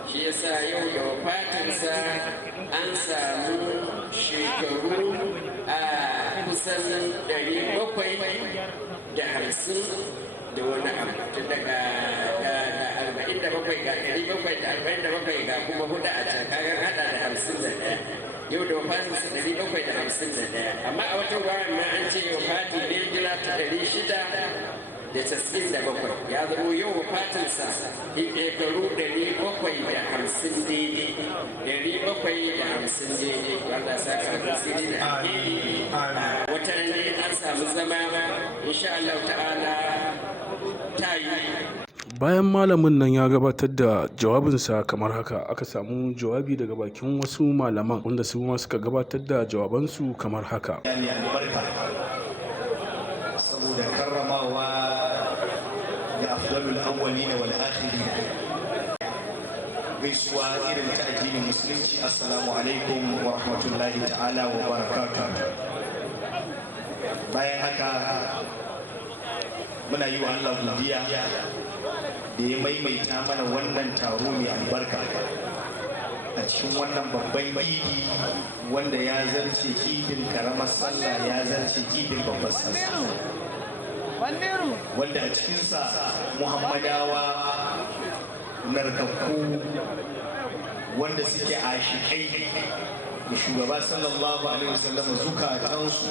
Shi yasa yau da wafatinsa an samu shekaru a kusan 750 da wani abu, tun daga 47 ga 747 ga kuma hudu a can, kagan hada da 51. Yau da wafatinsa 751, amma a wata ruwan na an ce wafati ne jira ta 697, ya zama yau wafatinsa shekaru 750 daidai. Wanda saka tasiri da alheri. Wata ne an samu zama insha Allah ta'ala ta yi. Bayan malamin nan ya gabatar da jawabinsa kamar haka, aka samu jawabi daga bakin wasu malaman wanda su ma suka gabatar da jawabansu kamar haka. Saboda karramawa ga afdalul awwalin wal akhirin, gaisuwa irin ta addinin musulunci. Assalamu alaikum wa rahmatullahi ta'ala wa barakatuh. Bayan haka muna yi wa Allah godiya da ya maimaita mana wannan taro mai albarka a cikin wannan babban idi wanda ya zarce idin karamar sallah, ya zarce idin babbar sallah, wanda a cikinsa Muhammadawa narkakku wanda suke ashikai da shugaba sallallahu alaihi wasallam zukatansu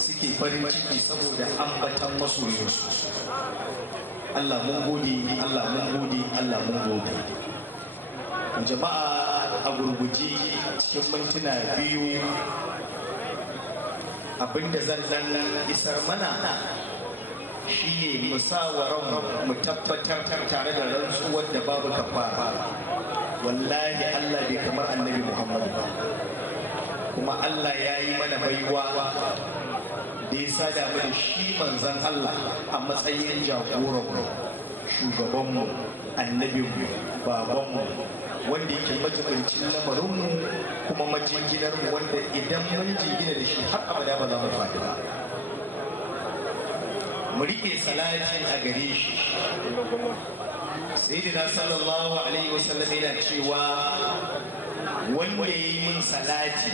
suke farin ciki saboda ambatan masoyinsu. Allah mun gode, Allah mun gode, Allah mun gode. Jama'a a gurguje cikin mintuna biyu abinda zan isar mana shi ne musawaran mu tabbatar tare da rantsuwar da babu kafara. Wallahi Allah bai kamar annabi Muhammad ba, kuma Allah ya yi mana baiwa da ya sada mu da shi manzon Allah a matsayin jagoranmu, shugabanmu, annabinmu, babanmu, wanda yake majibincin lamarinmu kuma majinginarmu, wanda idan mun jingina da shi har abada ba za mu faɗi ba. Mu riƙe salati a gare shi. Sayyidina sallallahu alaihi wasallam yana cewa wanda ya yi min salati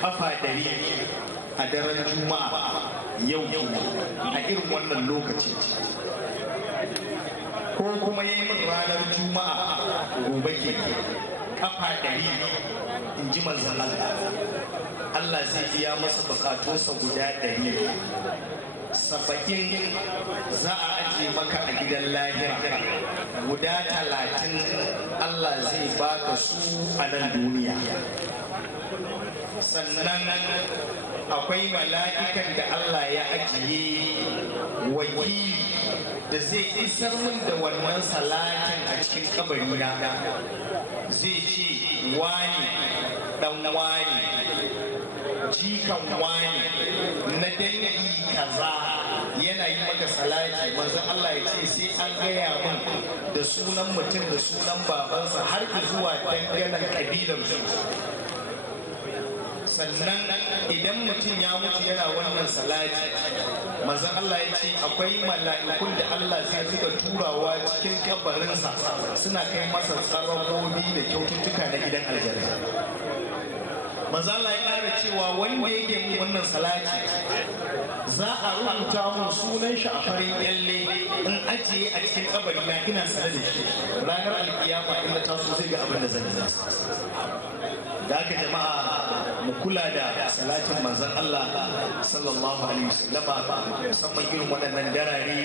kafa 100 a daren juma'a yau a irin wannan lokaci, ko kuma ya yi min ranar juma'a gobe ke kafa 100, in ji manzon Allah zai biya masa bukatunsa guda 100. 70 za a ajiye maka a gidan lahira, guda 30 Allah zai baka su a nan duniya. Sannan akwai mala'ikan da Allah ya ajiye wakili da zai isar min da wannan salatin a cikin kabarina, zai ce wani dan wani jikan wani na dangi kaza yana yi maka salati. Manzon Allah ya ce sai an gaya min da sunan mutum da sunan babansa har zuwa danganan kabilar su. Sannan idan mutum ya mutu yana wannan salati, manzon Allah ya ce akwai mala'ikun da Allah zai rika turawa cikin kabarinsa suna kai masa tsarabobi da kyaututtuka na gidan aljanna. Manzon Allah ya ƙara cewa wanda yake mun wannan salati za a rubuta mun sunan shi a farin kyalle in ajiye a cikin kabari na, ina sanar da shi ranar alkiyama in na taso zai ga abin da zan yi. Da haka jama'a mu kula da salatin manzon Allah sallallahu alaihi wasallama, musamman irin waɗannan darare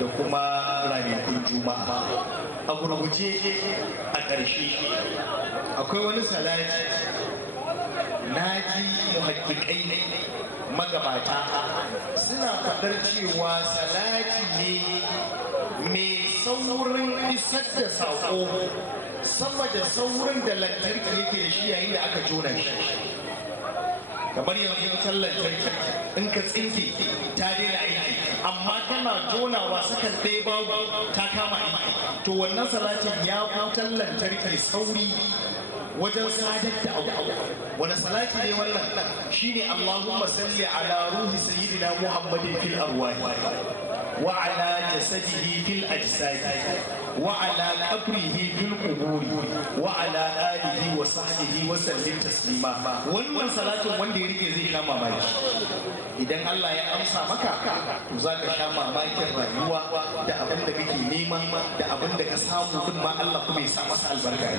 da kuma ranakun juma'a. A gurguje a ƙarshe akwai wani salati na ji muhaddiƙai magabata suna faɗar cewa salati ne mai saurin isar da saƙo sama da saurin da lantarki yake da shi yayin da aka jona shi. kamar yanzu wutar lantarki in ka tsinke ta daina aiki amma kana jonawa sakan ɗaya babu ta kama aiki to wannan salatin ya wutar lantarki sauri wajen sadar da abu wani salati ne wannan shine Allahumma salli ala ruhi sayyidina Muhammadin fil arwah wa ala jasadihi fil ajsad wa ala qabrihi fil qubur wa ala alihi wa sahbihi wa sallim taslima wannan salatin wanda ya rike zai kama maki idan Allah ya amsa maka to zaka sha mamakin rayuwa da abin da kake nema da abin da ka samu din ma Allah kuma ya sa masa albarka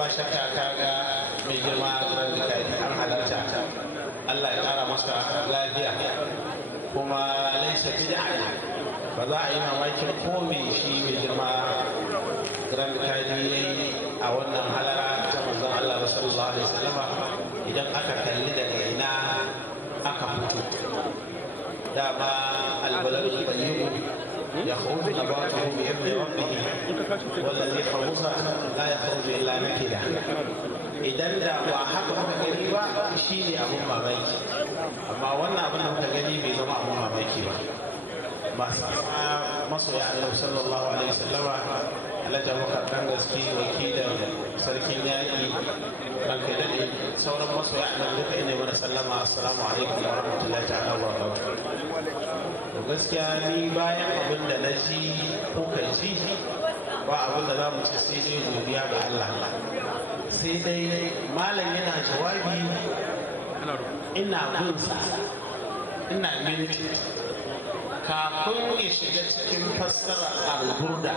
ba shakka kaga mai girma da kai an halarta Allah ya kara masa lafiya kuma laisa bid'a ba za a yi mamakin komai shi mai girma grand kadi a wannan halara ta manzon Allah sallallahu alaihi wasallama idan aka kalli daga ina aka fito dama albaladul tayyib يخرج نباته بإذن ربه والذي خبث لا يخرج إلا نكدا idan da ba haka muka gani ba shi ne abun mamaki amma wannan abin da muka gani bai zama abun mamaki ba masu masoya Allah sallallahu alaihi wasallama alhaji abubakar dan gaske wakilin sarkin yaƙi ranka da ne sauran masoya Allah duka ina mana sallama assalamu alaikum wa rahmatullahi ta'ala wa barakatuh gaskiya ni bayan abin da na ji ko kai ji ba abin da za mu ci sai dai godiya ga Allah sai dai malam yana jawabi ina gunsa ina minti kafin ya shiga cikin fassara al-burda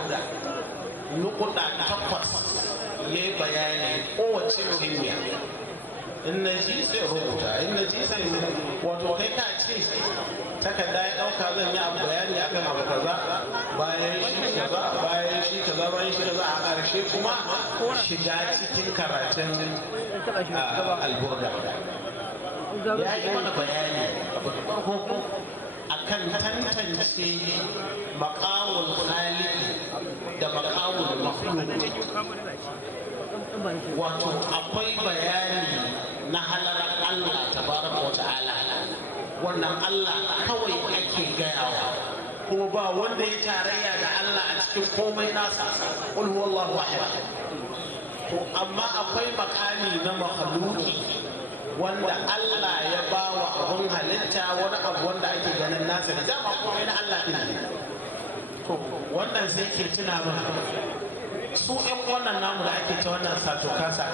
nukuda 8 ya yi bayani kowace muhimmiya in na ji sai rubuta in na ji sai wato kai ka ce takarda ya dauka zan yi abu bayani akan abu kaza bayan shi kaza bayan shi kaza bayan shi kaza a ƙarshe kuma shiga cikin karatun alburda ya yi mana bayani akan tantance maqamul khaliq da maqamul makhluq wato akwai bayani na halarar Allah tabaraka wa ta'ala wannan Allah kawai ake gayawa kuma ba wanda ya tarayya da Allah a cikin komai nasa qul huwallahu ahad to amma akwai makami na makhluki wanda Allah ya ba wa abun halitta wani abu wanda ake ganin nasa da dama komai na Allah ne to wannan sai ke tuna mana su ƴan wannan namu da ake ta wannan sato kasa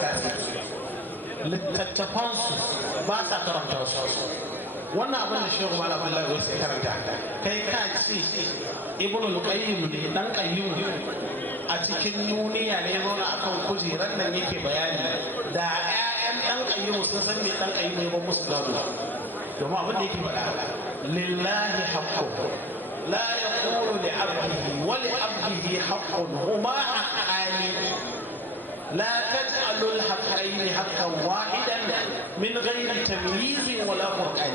littattafansu ba sa karanta wasu wannan abin da shehu malam Abdullahi wai sai karanta kai ka ce ibnu qayyim ne dan qayyim a cikin duniya ne zauna akan kujerar nan yake bayani da ƴaƴan dan qayyim sun san me dan qayyim ne ba musu gado domin abin da yake faɗa lillahi haqqun la yaqulu li 'abdihi wa li 'abdihi haqqun huma haqqani لا تجعلوا الحقين حقا واحدا من غير تمييز ولا فرقان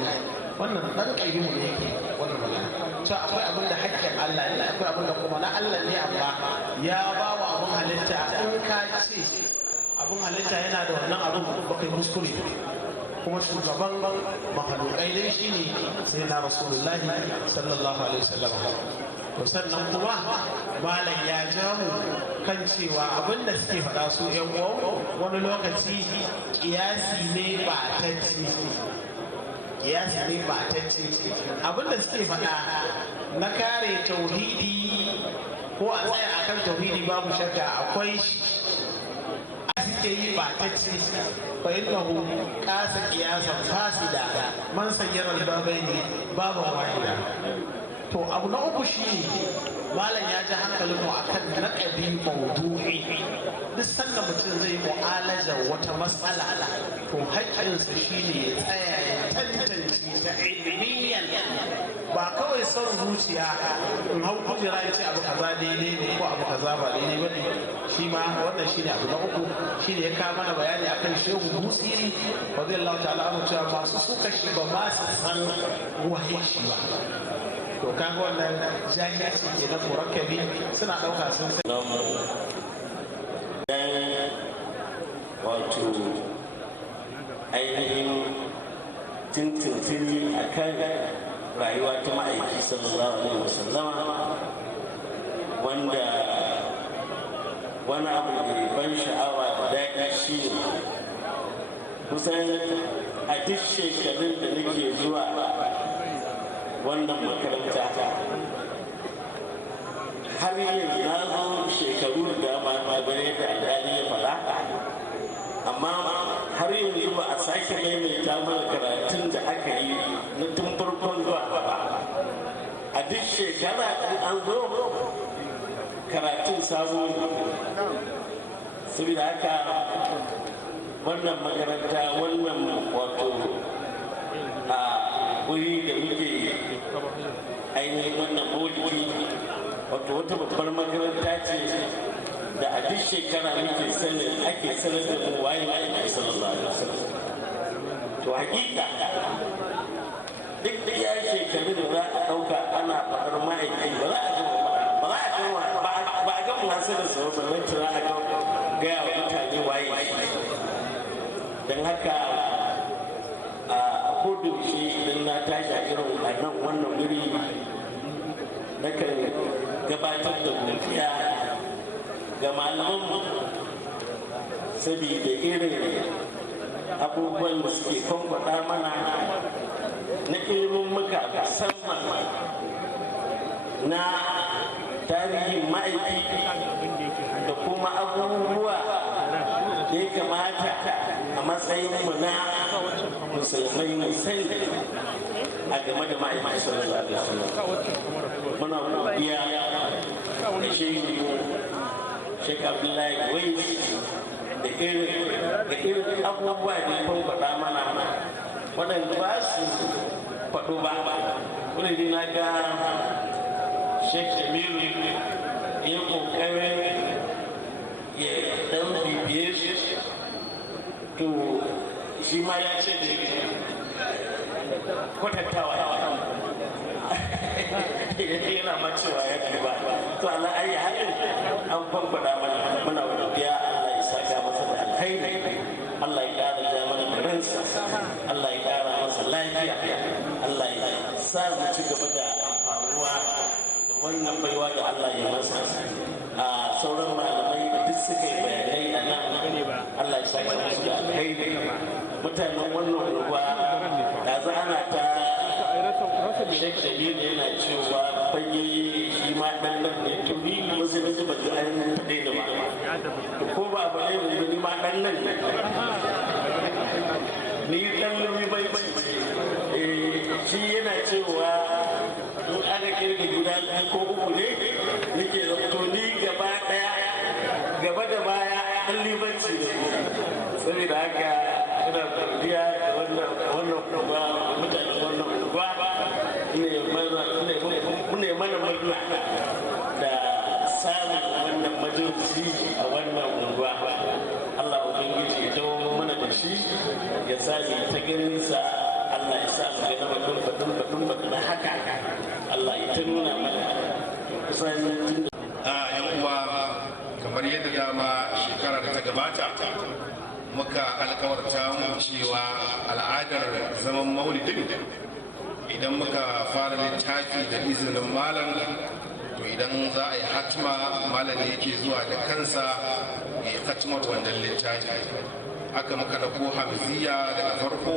wannan dan kayyimu ne yake wannan magana to akwai abin da haƙƙin Allah ne akwai abin da kuma na Allah ne amma ya ba wa abin halitta in ka ce abin halitta yana da wannan abin ba kai kuskure kuma shugaban mahalukai dai shine sai na rasulullahi sallallahu alaihi wasallam to sannan kuma malam ya ja mu kan cewa abinda suke faɗa su yan uwan wani lokaci kiyasi ne ba tacce abinda suke faɗa na kare tauhidi ko a tsaya akan tauhidi babu shakka akwai suke yi ba tacce fa innahu qasa qiyasan fasida man sayyara al-babaini babu wahida to abu na uku shi ne malam ya ji hankalin mu akan naƙadi maudu'i duk sanda mutum zai mu'alaja wata matsala to haƙƙinsa shi ne ya tsaya ya tantance ta ilmiyan ba kawai son zuciya in hau kujera ya ce abu kaza daidai ne ko abu kaza ba daidai ba ne shi ma wannan shi ne abu na uku shi ne ya kawo mana bayani akan shehu musiri radiyallahu ta'ala anhu cewa masu suka shi ba ma su san wahayi shi ba to kaga wannan jahilci ke na murakkabi suna ɗauka sun sai wato ainihin tintintini a kan rayuwa ta ma'aiki sallallahu alaihi wasallama, wanda wani abu mai ban sha'awa da daɗi shi ne kusan a duk shekarun da nake zuwa wannan makaranta har yanzu na zo shekaru da dama bare da alƙali ya faɗa, amma har yanzu ba a sake maimaita mana karatun da aka yi na tun farkon zuwa ba. A duk shekara an zo karatun sabo ne. Saboda haka wannan makaranta, wannan wato a wuri da muke ainihin wannan maulidi, wato wata babbar makaranta ce da a duk shekara muke sanin ake sanar da mu waye ma'aikata sallallahu alaihi wasallam. To hakika duk ya shekaru da za a ɗauka ana faɗar ma'aikata ba za a gama nasu da sau sannan tura a gaya wa mutane waye shi. Don haka a kodaushe idan na tashi a irin a nan wannan wuri nakan gabatar da godiya ga malamanmu saboda irin abubuwan da suke kwamfada mana na ilimin muka musamman na tarihin ma'aiki da kuma abubuwa da ya kamata a matsayinmu na musulmai musulmi a game da ma'aiki sallallahu alaihi wasallam. Muna godiya da Sheikh Abdullahi Wai da irin abubuwa da ya faɗa mana waɗanda ba su faɗo ba. Wani dai na ga Sheikh Jamilu ya ƙoƙarin ya ɗan bibiye shi, to shi ma ya ce da kwatantawa yana macewa ya fi ba. To Allah ayi haɗin an kwamfada mana, muna godiya. Allah ya saka masa da alkhairi, Allah ya ƙara ja mana garinsa, Allah ya ƙara masa lafiya, Allah ya sa mu ci gaba da amfanuwa da wannan baiwa da Allah ya masa. A sauran malamai da duk suka yi bayanai a nan, Allah ya saka musu da alkhairi. Mutanen wannan unguwa da za ana ta Sheikh Jamilu yana cewa fage shi ma ɗan nan ne, to ni wasu na ji ba ji an faɗe da ba, ko ba ba ne ni ma ɗan nan ne, ni ɗan lumi bai shi yana cewa in aka kirga gida ko uku ne nake to ni gaba ɗaya gaba da baya ɗan limanci ne. Saboda haka ina godiya da wannan mutanen wannan unguwa. Mune mana murna da samun wannan majalisi a wannan unguwa. Allah ubangiji ya jawo mana da shi, ya sa ni ta ganin sa. Allah ya sa mu ga batun da haka. Allah ya ta nuna mana kusan yan uwa, kamar yadda dama shekara da ta gabata muka alkawarta mu cewa al'adar zaman maulidin idan muka fara littafi da izinin malam, to idan za a yi hatma malam ne yake zuwa da kansa ya yi hatmar wannan littafi. Haka muka ɗauko hamziya daga farko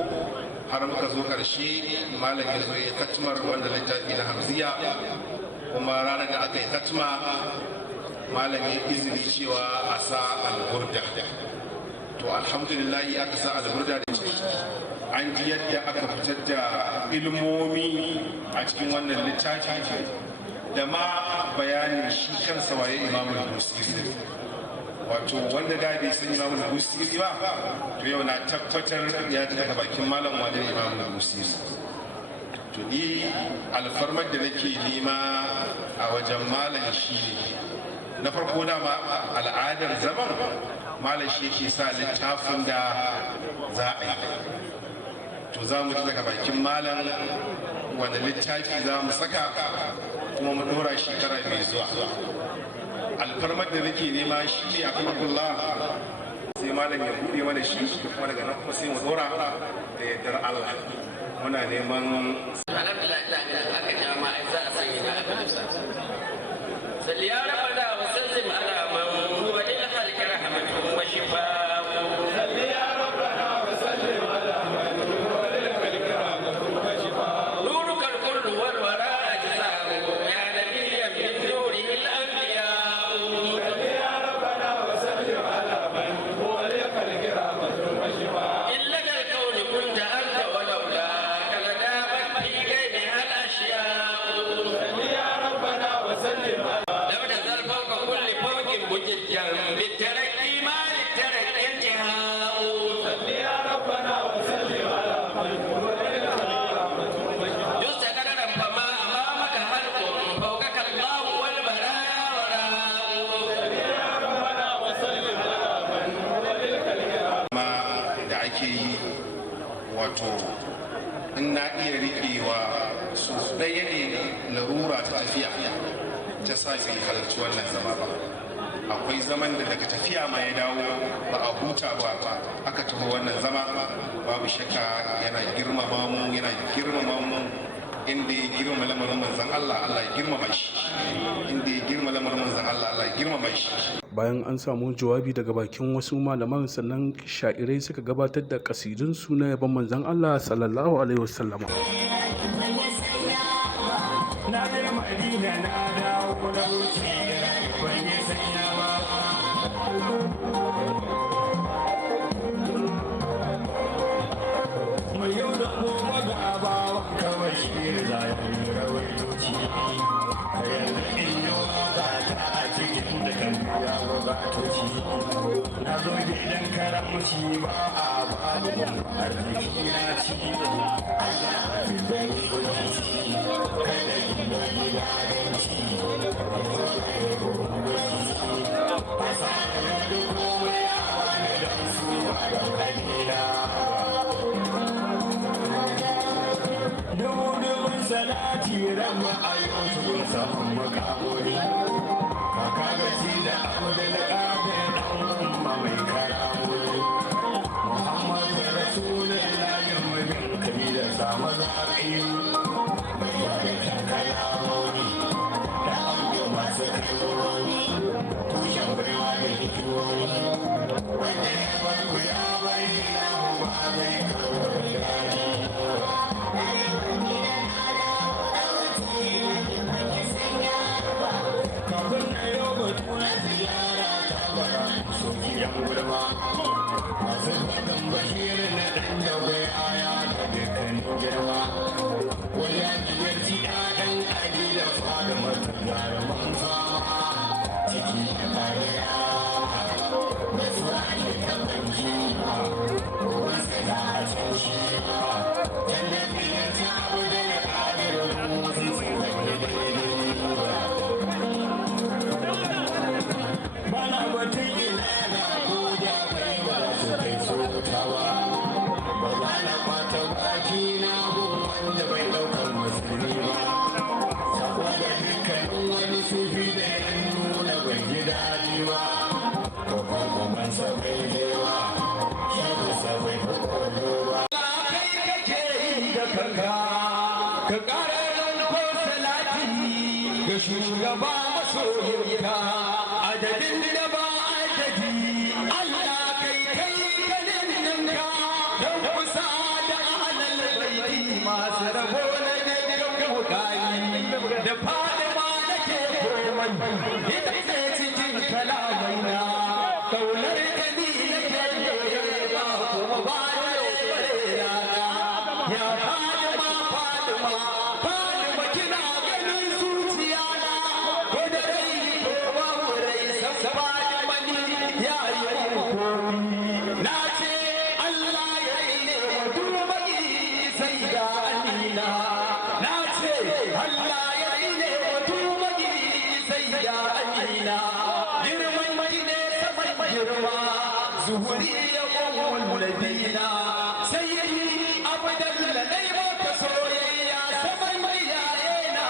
har muka zo ƙarshe, malam ya zo ya yi hatmar wannan littafi na hamziya. Kuma ranar da aka yi hatma malam ya izini cewa a sa alburda. To alhamdulillah aka sa alburda da an ji yadda aka fitar da ilmomi a cikin wannan littafi da ma bayanin shi kansa waye imamul busiri, wato wanda da bai san imamul busiri ba, to yau na tabbatar ya ji daga bakin malam wane imamul busiri. To ni alfarmar da nake nema a wajen malam shi ne, na farko dama al'adar zaman malam shi ke sa littafin da za a yi. To za mu ji daga bakin malam wanda littafi za mu saka kuma mu dora shekara mai zuwa. Alfarmar da nake nema shi ne a kula sai malam ya buɗe mana shi, kuma daga nan kuma sai mu dora da yardar Allah. muna neman alhamdulillah aka jama'a za a sanya na aka dusa salli ya rabbana wa sallim ala man huwa lil khalqi rahmatun wa shifaa'un salli ya rabbana wa sallim ala man huwa lil khalqi rahmatun wa shifaa'un nurukal kullu wal wara ajza'u ya nabiyyan min nurihi al anbiya'u salli ya rabbana wa sallim ala man huwa lil khalqi rahmatun wa shifaa'un illa al kawn kunta anta wa lawla wato in na iya riƙewa su ɗaya ne larura ta tafiya ta sa bai halarci wannan zama ba. Akwai zaman da daga tafiya ma ya dawo ba a huta ba aka taho wannan zama, babu shakka yana girmama mu inda ya girmama lamarin manzon Allah, Allah ya girmama shi, inda ya girmama lamarin manzon Allah, Allah ya girmama shi. Bayan an samu jawabi daga bakin wasu malaman, sannan sha'irai suka gabatar da kasidunsu na yaban manzon Allah sallallahu alaihi wasallama. Na zo gidan karamci ba a babu arziki na ci a jami'in da yi kada yi da gidajenci a sa'adar da kuma ya wani da su ba da kalila dubun salati rama a yau su samun makamori kaka gaji da abu da laƙafe ɗan umma mai karamuri muhammadu rasulullah ya mabin kai da sama zaƙi mai yare ta kalamoni da abu masu kalori tushen baiwa da hikimori wanda ya farko ya bari na ba zai karɓar yari kafin na yau batu na ziyara ta bara sokiyan gulma masu fatan bashir na ɗan da bai aya da dukkanin girma wajen ziyarci ɗaɗan ƙari da fada mata jaruman fama ciki da bariya da su ake taɓar jiwa wasu da a can shi tallafi ya ci abu da ya ƙadirin wasu su zai daidai bana batun ina na goda kai ba su kai so tawa ba za na kwata baki na wanda bai daukar musulmi ba saboda dukkanin wani sufi da ya nuna bai ji daɗi ba ko kuma sa bai lewa shaɗu sa bai kwallo ba kai kake yi da kanka ka ƙara ko salati ga shugaba masoyinka adadin da ba adadi Allah kai ganin ninka don kusa da ahlal baiti masu rabo na dukkan wukayi da fadima nake komai ita ce cikin kalamaina kaunar ta ni nake ba kuma ba ya fadima kina ganin zuciya na ko da rai ko ba rai sabani mani ya yi komi na ce Allah ya yi ne wa dumaki sai da anina na ce Allah ya yi ne wa dumaki sai da anina girman mai ne saman girma zuhuri ya ƙwanwal labina sai yi abadan lalai mota soyayya saman mai yayena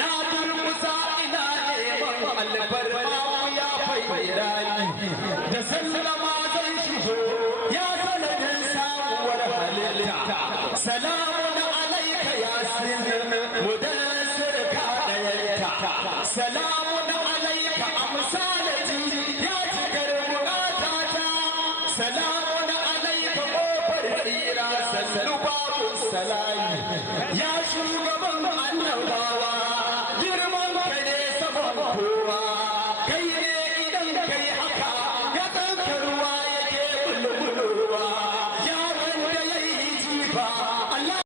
na durkusa ina neman albarma ya fairani da sallama zan shigo ya sanadin samuwar halitta salamu mudassir ka dayanta salamun alayka amsalati ya cikar buƙatata salamun alayka ƙofar tsira sallu babu salami ya shugaban annabawa girman ka ne saman kowa kai ne idan kai haka ya ɗauka ruwa yake bulbulowa ya wanda ya yi jifa Allah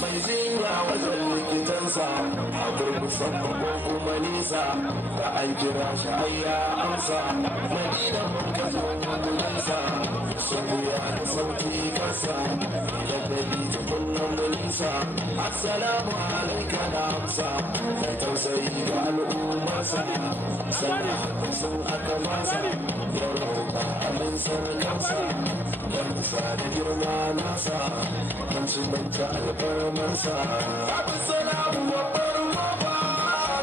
mai zinya wajen likitansa a kurkusan ko kuma nisa da an kira shi ai ya amsa madina muka zo gudansa sun wuya da sauki kansa da dabi ta kullum gulinsa assalamu alaika na amsa mai tausayi ga al'ummarsa sana sun aka masa ya roƙa abin sarkansa ya musa da girma nasa kan su manta alfarmarsa abin salamu babbar maba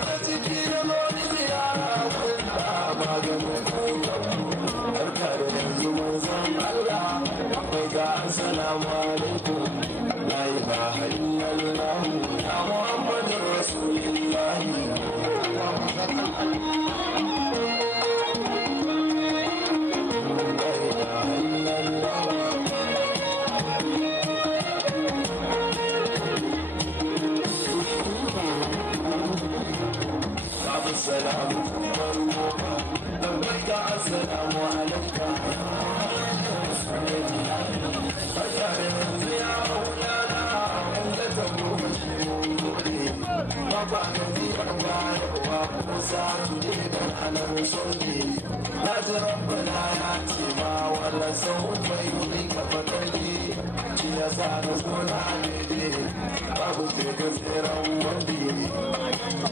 da ciki da lori ziyara wanda maganin barka da yanzu manzon Allah akwai ga assalamu alaikum la ilaha illallah ya muhammadur rasulullah السلام عليك satu ne da ranar sunne na ji rabbana ya ce ma wala sau bai yi ka fadari shi ya sa na zo na daidai babu ke ga tseren wanda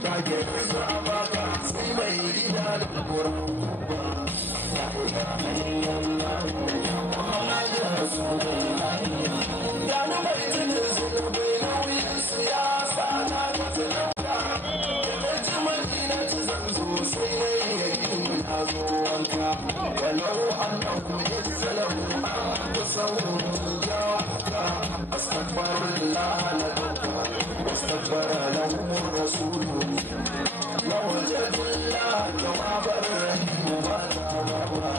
ta ke su a baka sai mai gida da kuran ba ya ila hanyar lafiya Muhammadu Rasulullah ya na mai tunan su da bai nauyin su ya sa na ga talauta da ji madina ta zanzo sai ya yi na zo wanka walau annahu yasalamu an kusawu jawaka astaghfirullah lakum wastaghfara lahum ar-rasul lawajadullah tawwabar rahim wa tawwaba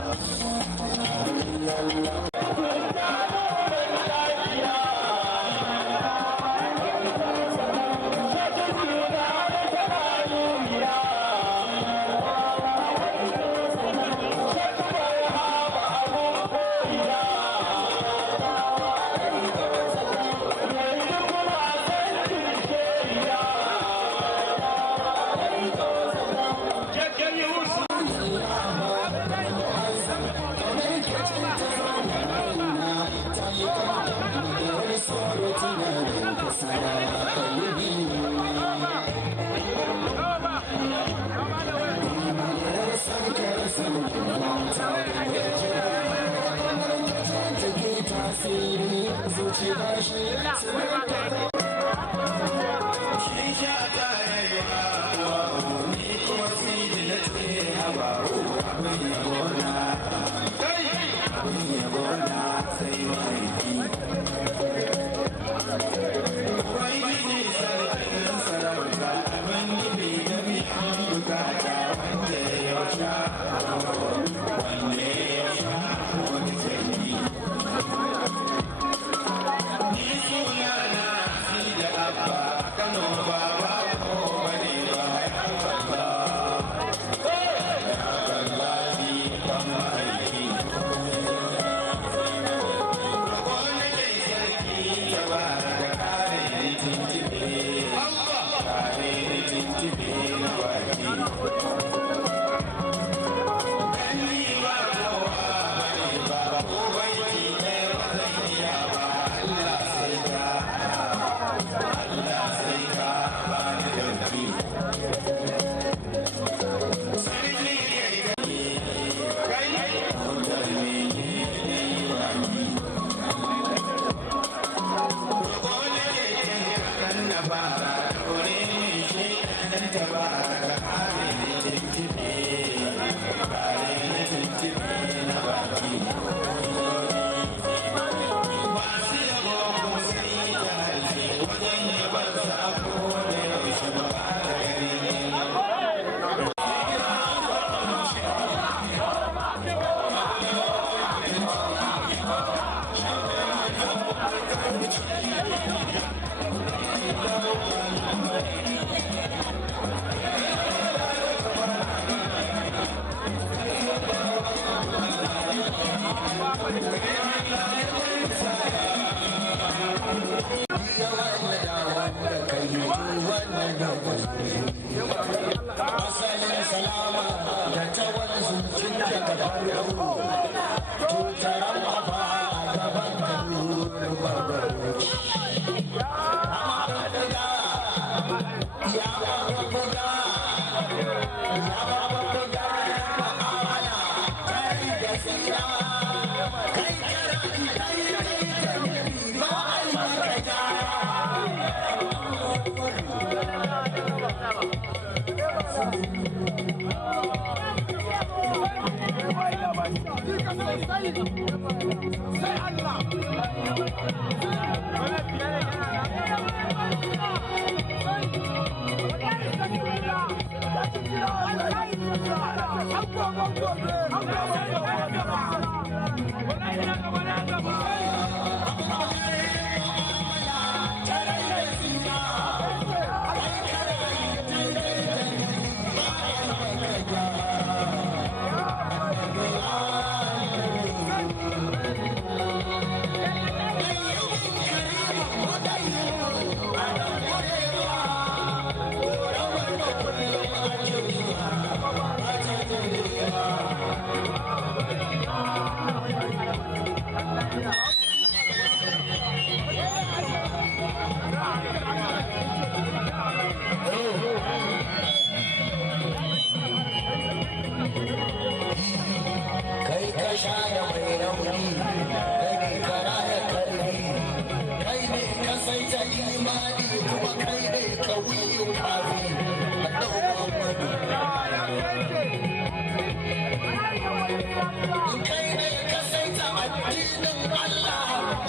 kai ne ka saita addinin Allah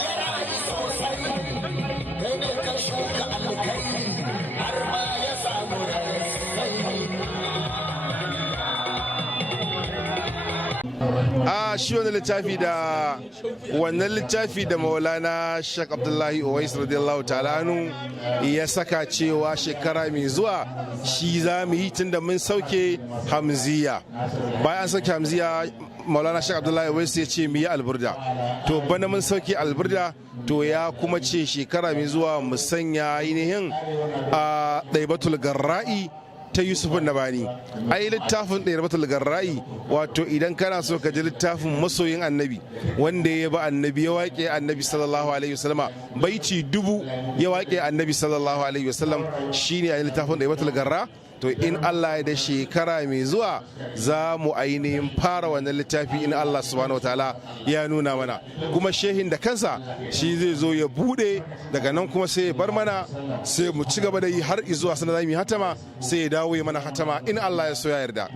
ya rayu sosai, kai ne ka shuka alkairi har ma ya samu rasai. Shi wannan littafi da maulana Sheikh Abdullahi Uwais radiyallahu ta'ala anhu ya saka cewa shekara mai zuwa shi za mu yi tunda mun sauke hamziya. Bayan sauke hamziya maulana Sheikh Abdullahi Uwais ya ce mu yi alburda, to bana mun sauke alburda, to ya kuma ce shekara mai zuwa mu sanya ainihin a ɗaibatul garra'i ta Yusuf Nabani. Ai littafin ɗaibatul garra'i, wato idan kana so ka ji littafin masoyin annabi wanda ya ba annabi, ya waƙe annabi sallallahu alaihi wasallama baiti 1000 ya waƙe annabi sallallahu alaihi wasallam, shine a littafin ɗaibatul garra. To in Allah ya da shekara mai zuwa za mu ainihin fara wannan littafi in Allah subhanahu wa ta'ala ya nuna mana, kuma shehin da kansa shi zai zo ya bude, daga nan kuma sai ya bar mana, sai mu ci gaba da yi har izuwa sanar da mu hatama, sai ya dawo ya mana hatama in Allah ya so ya yarda.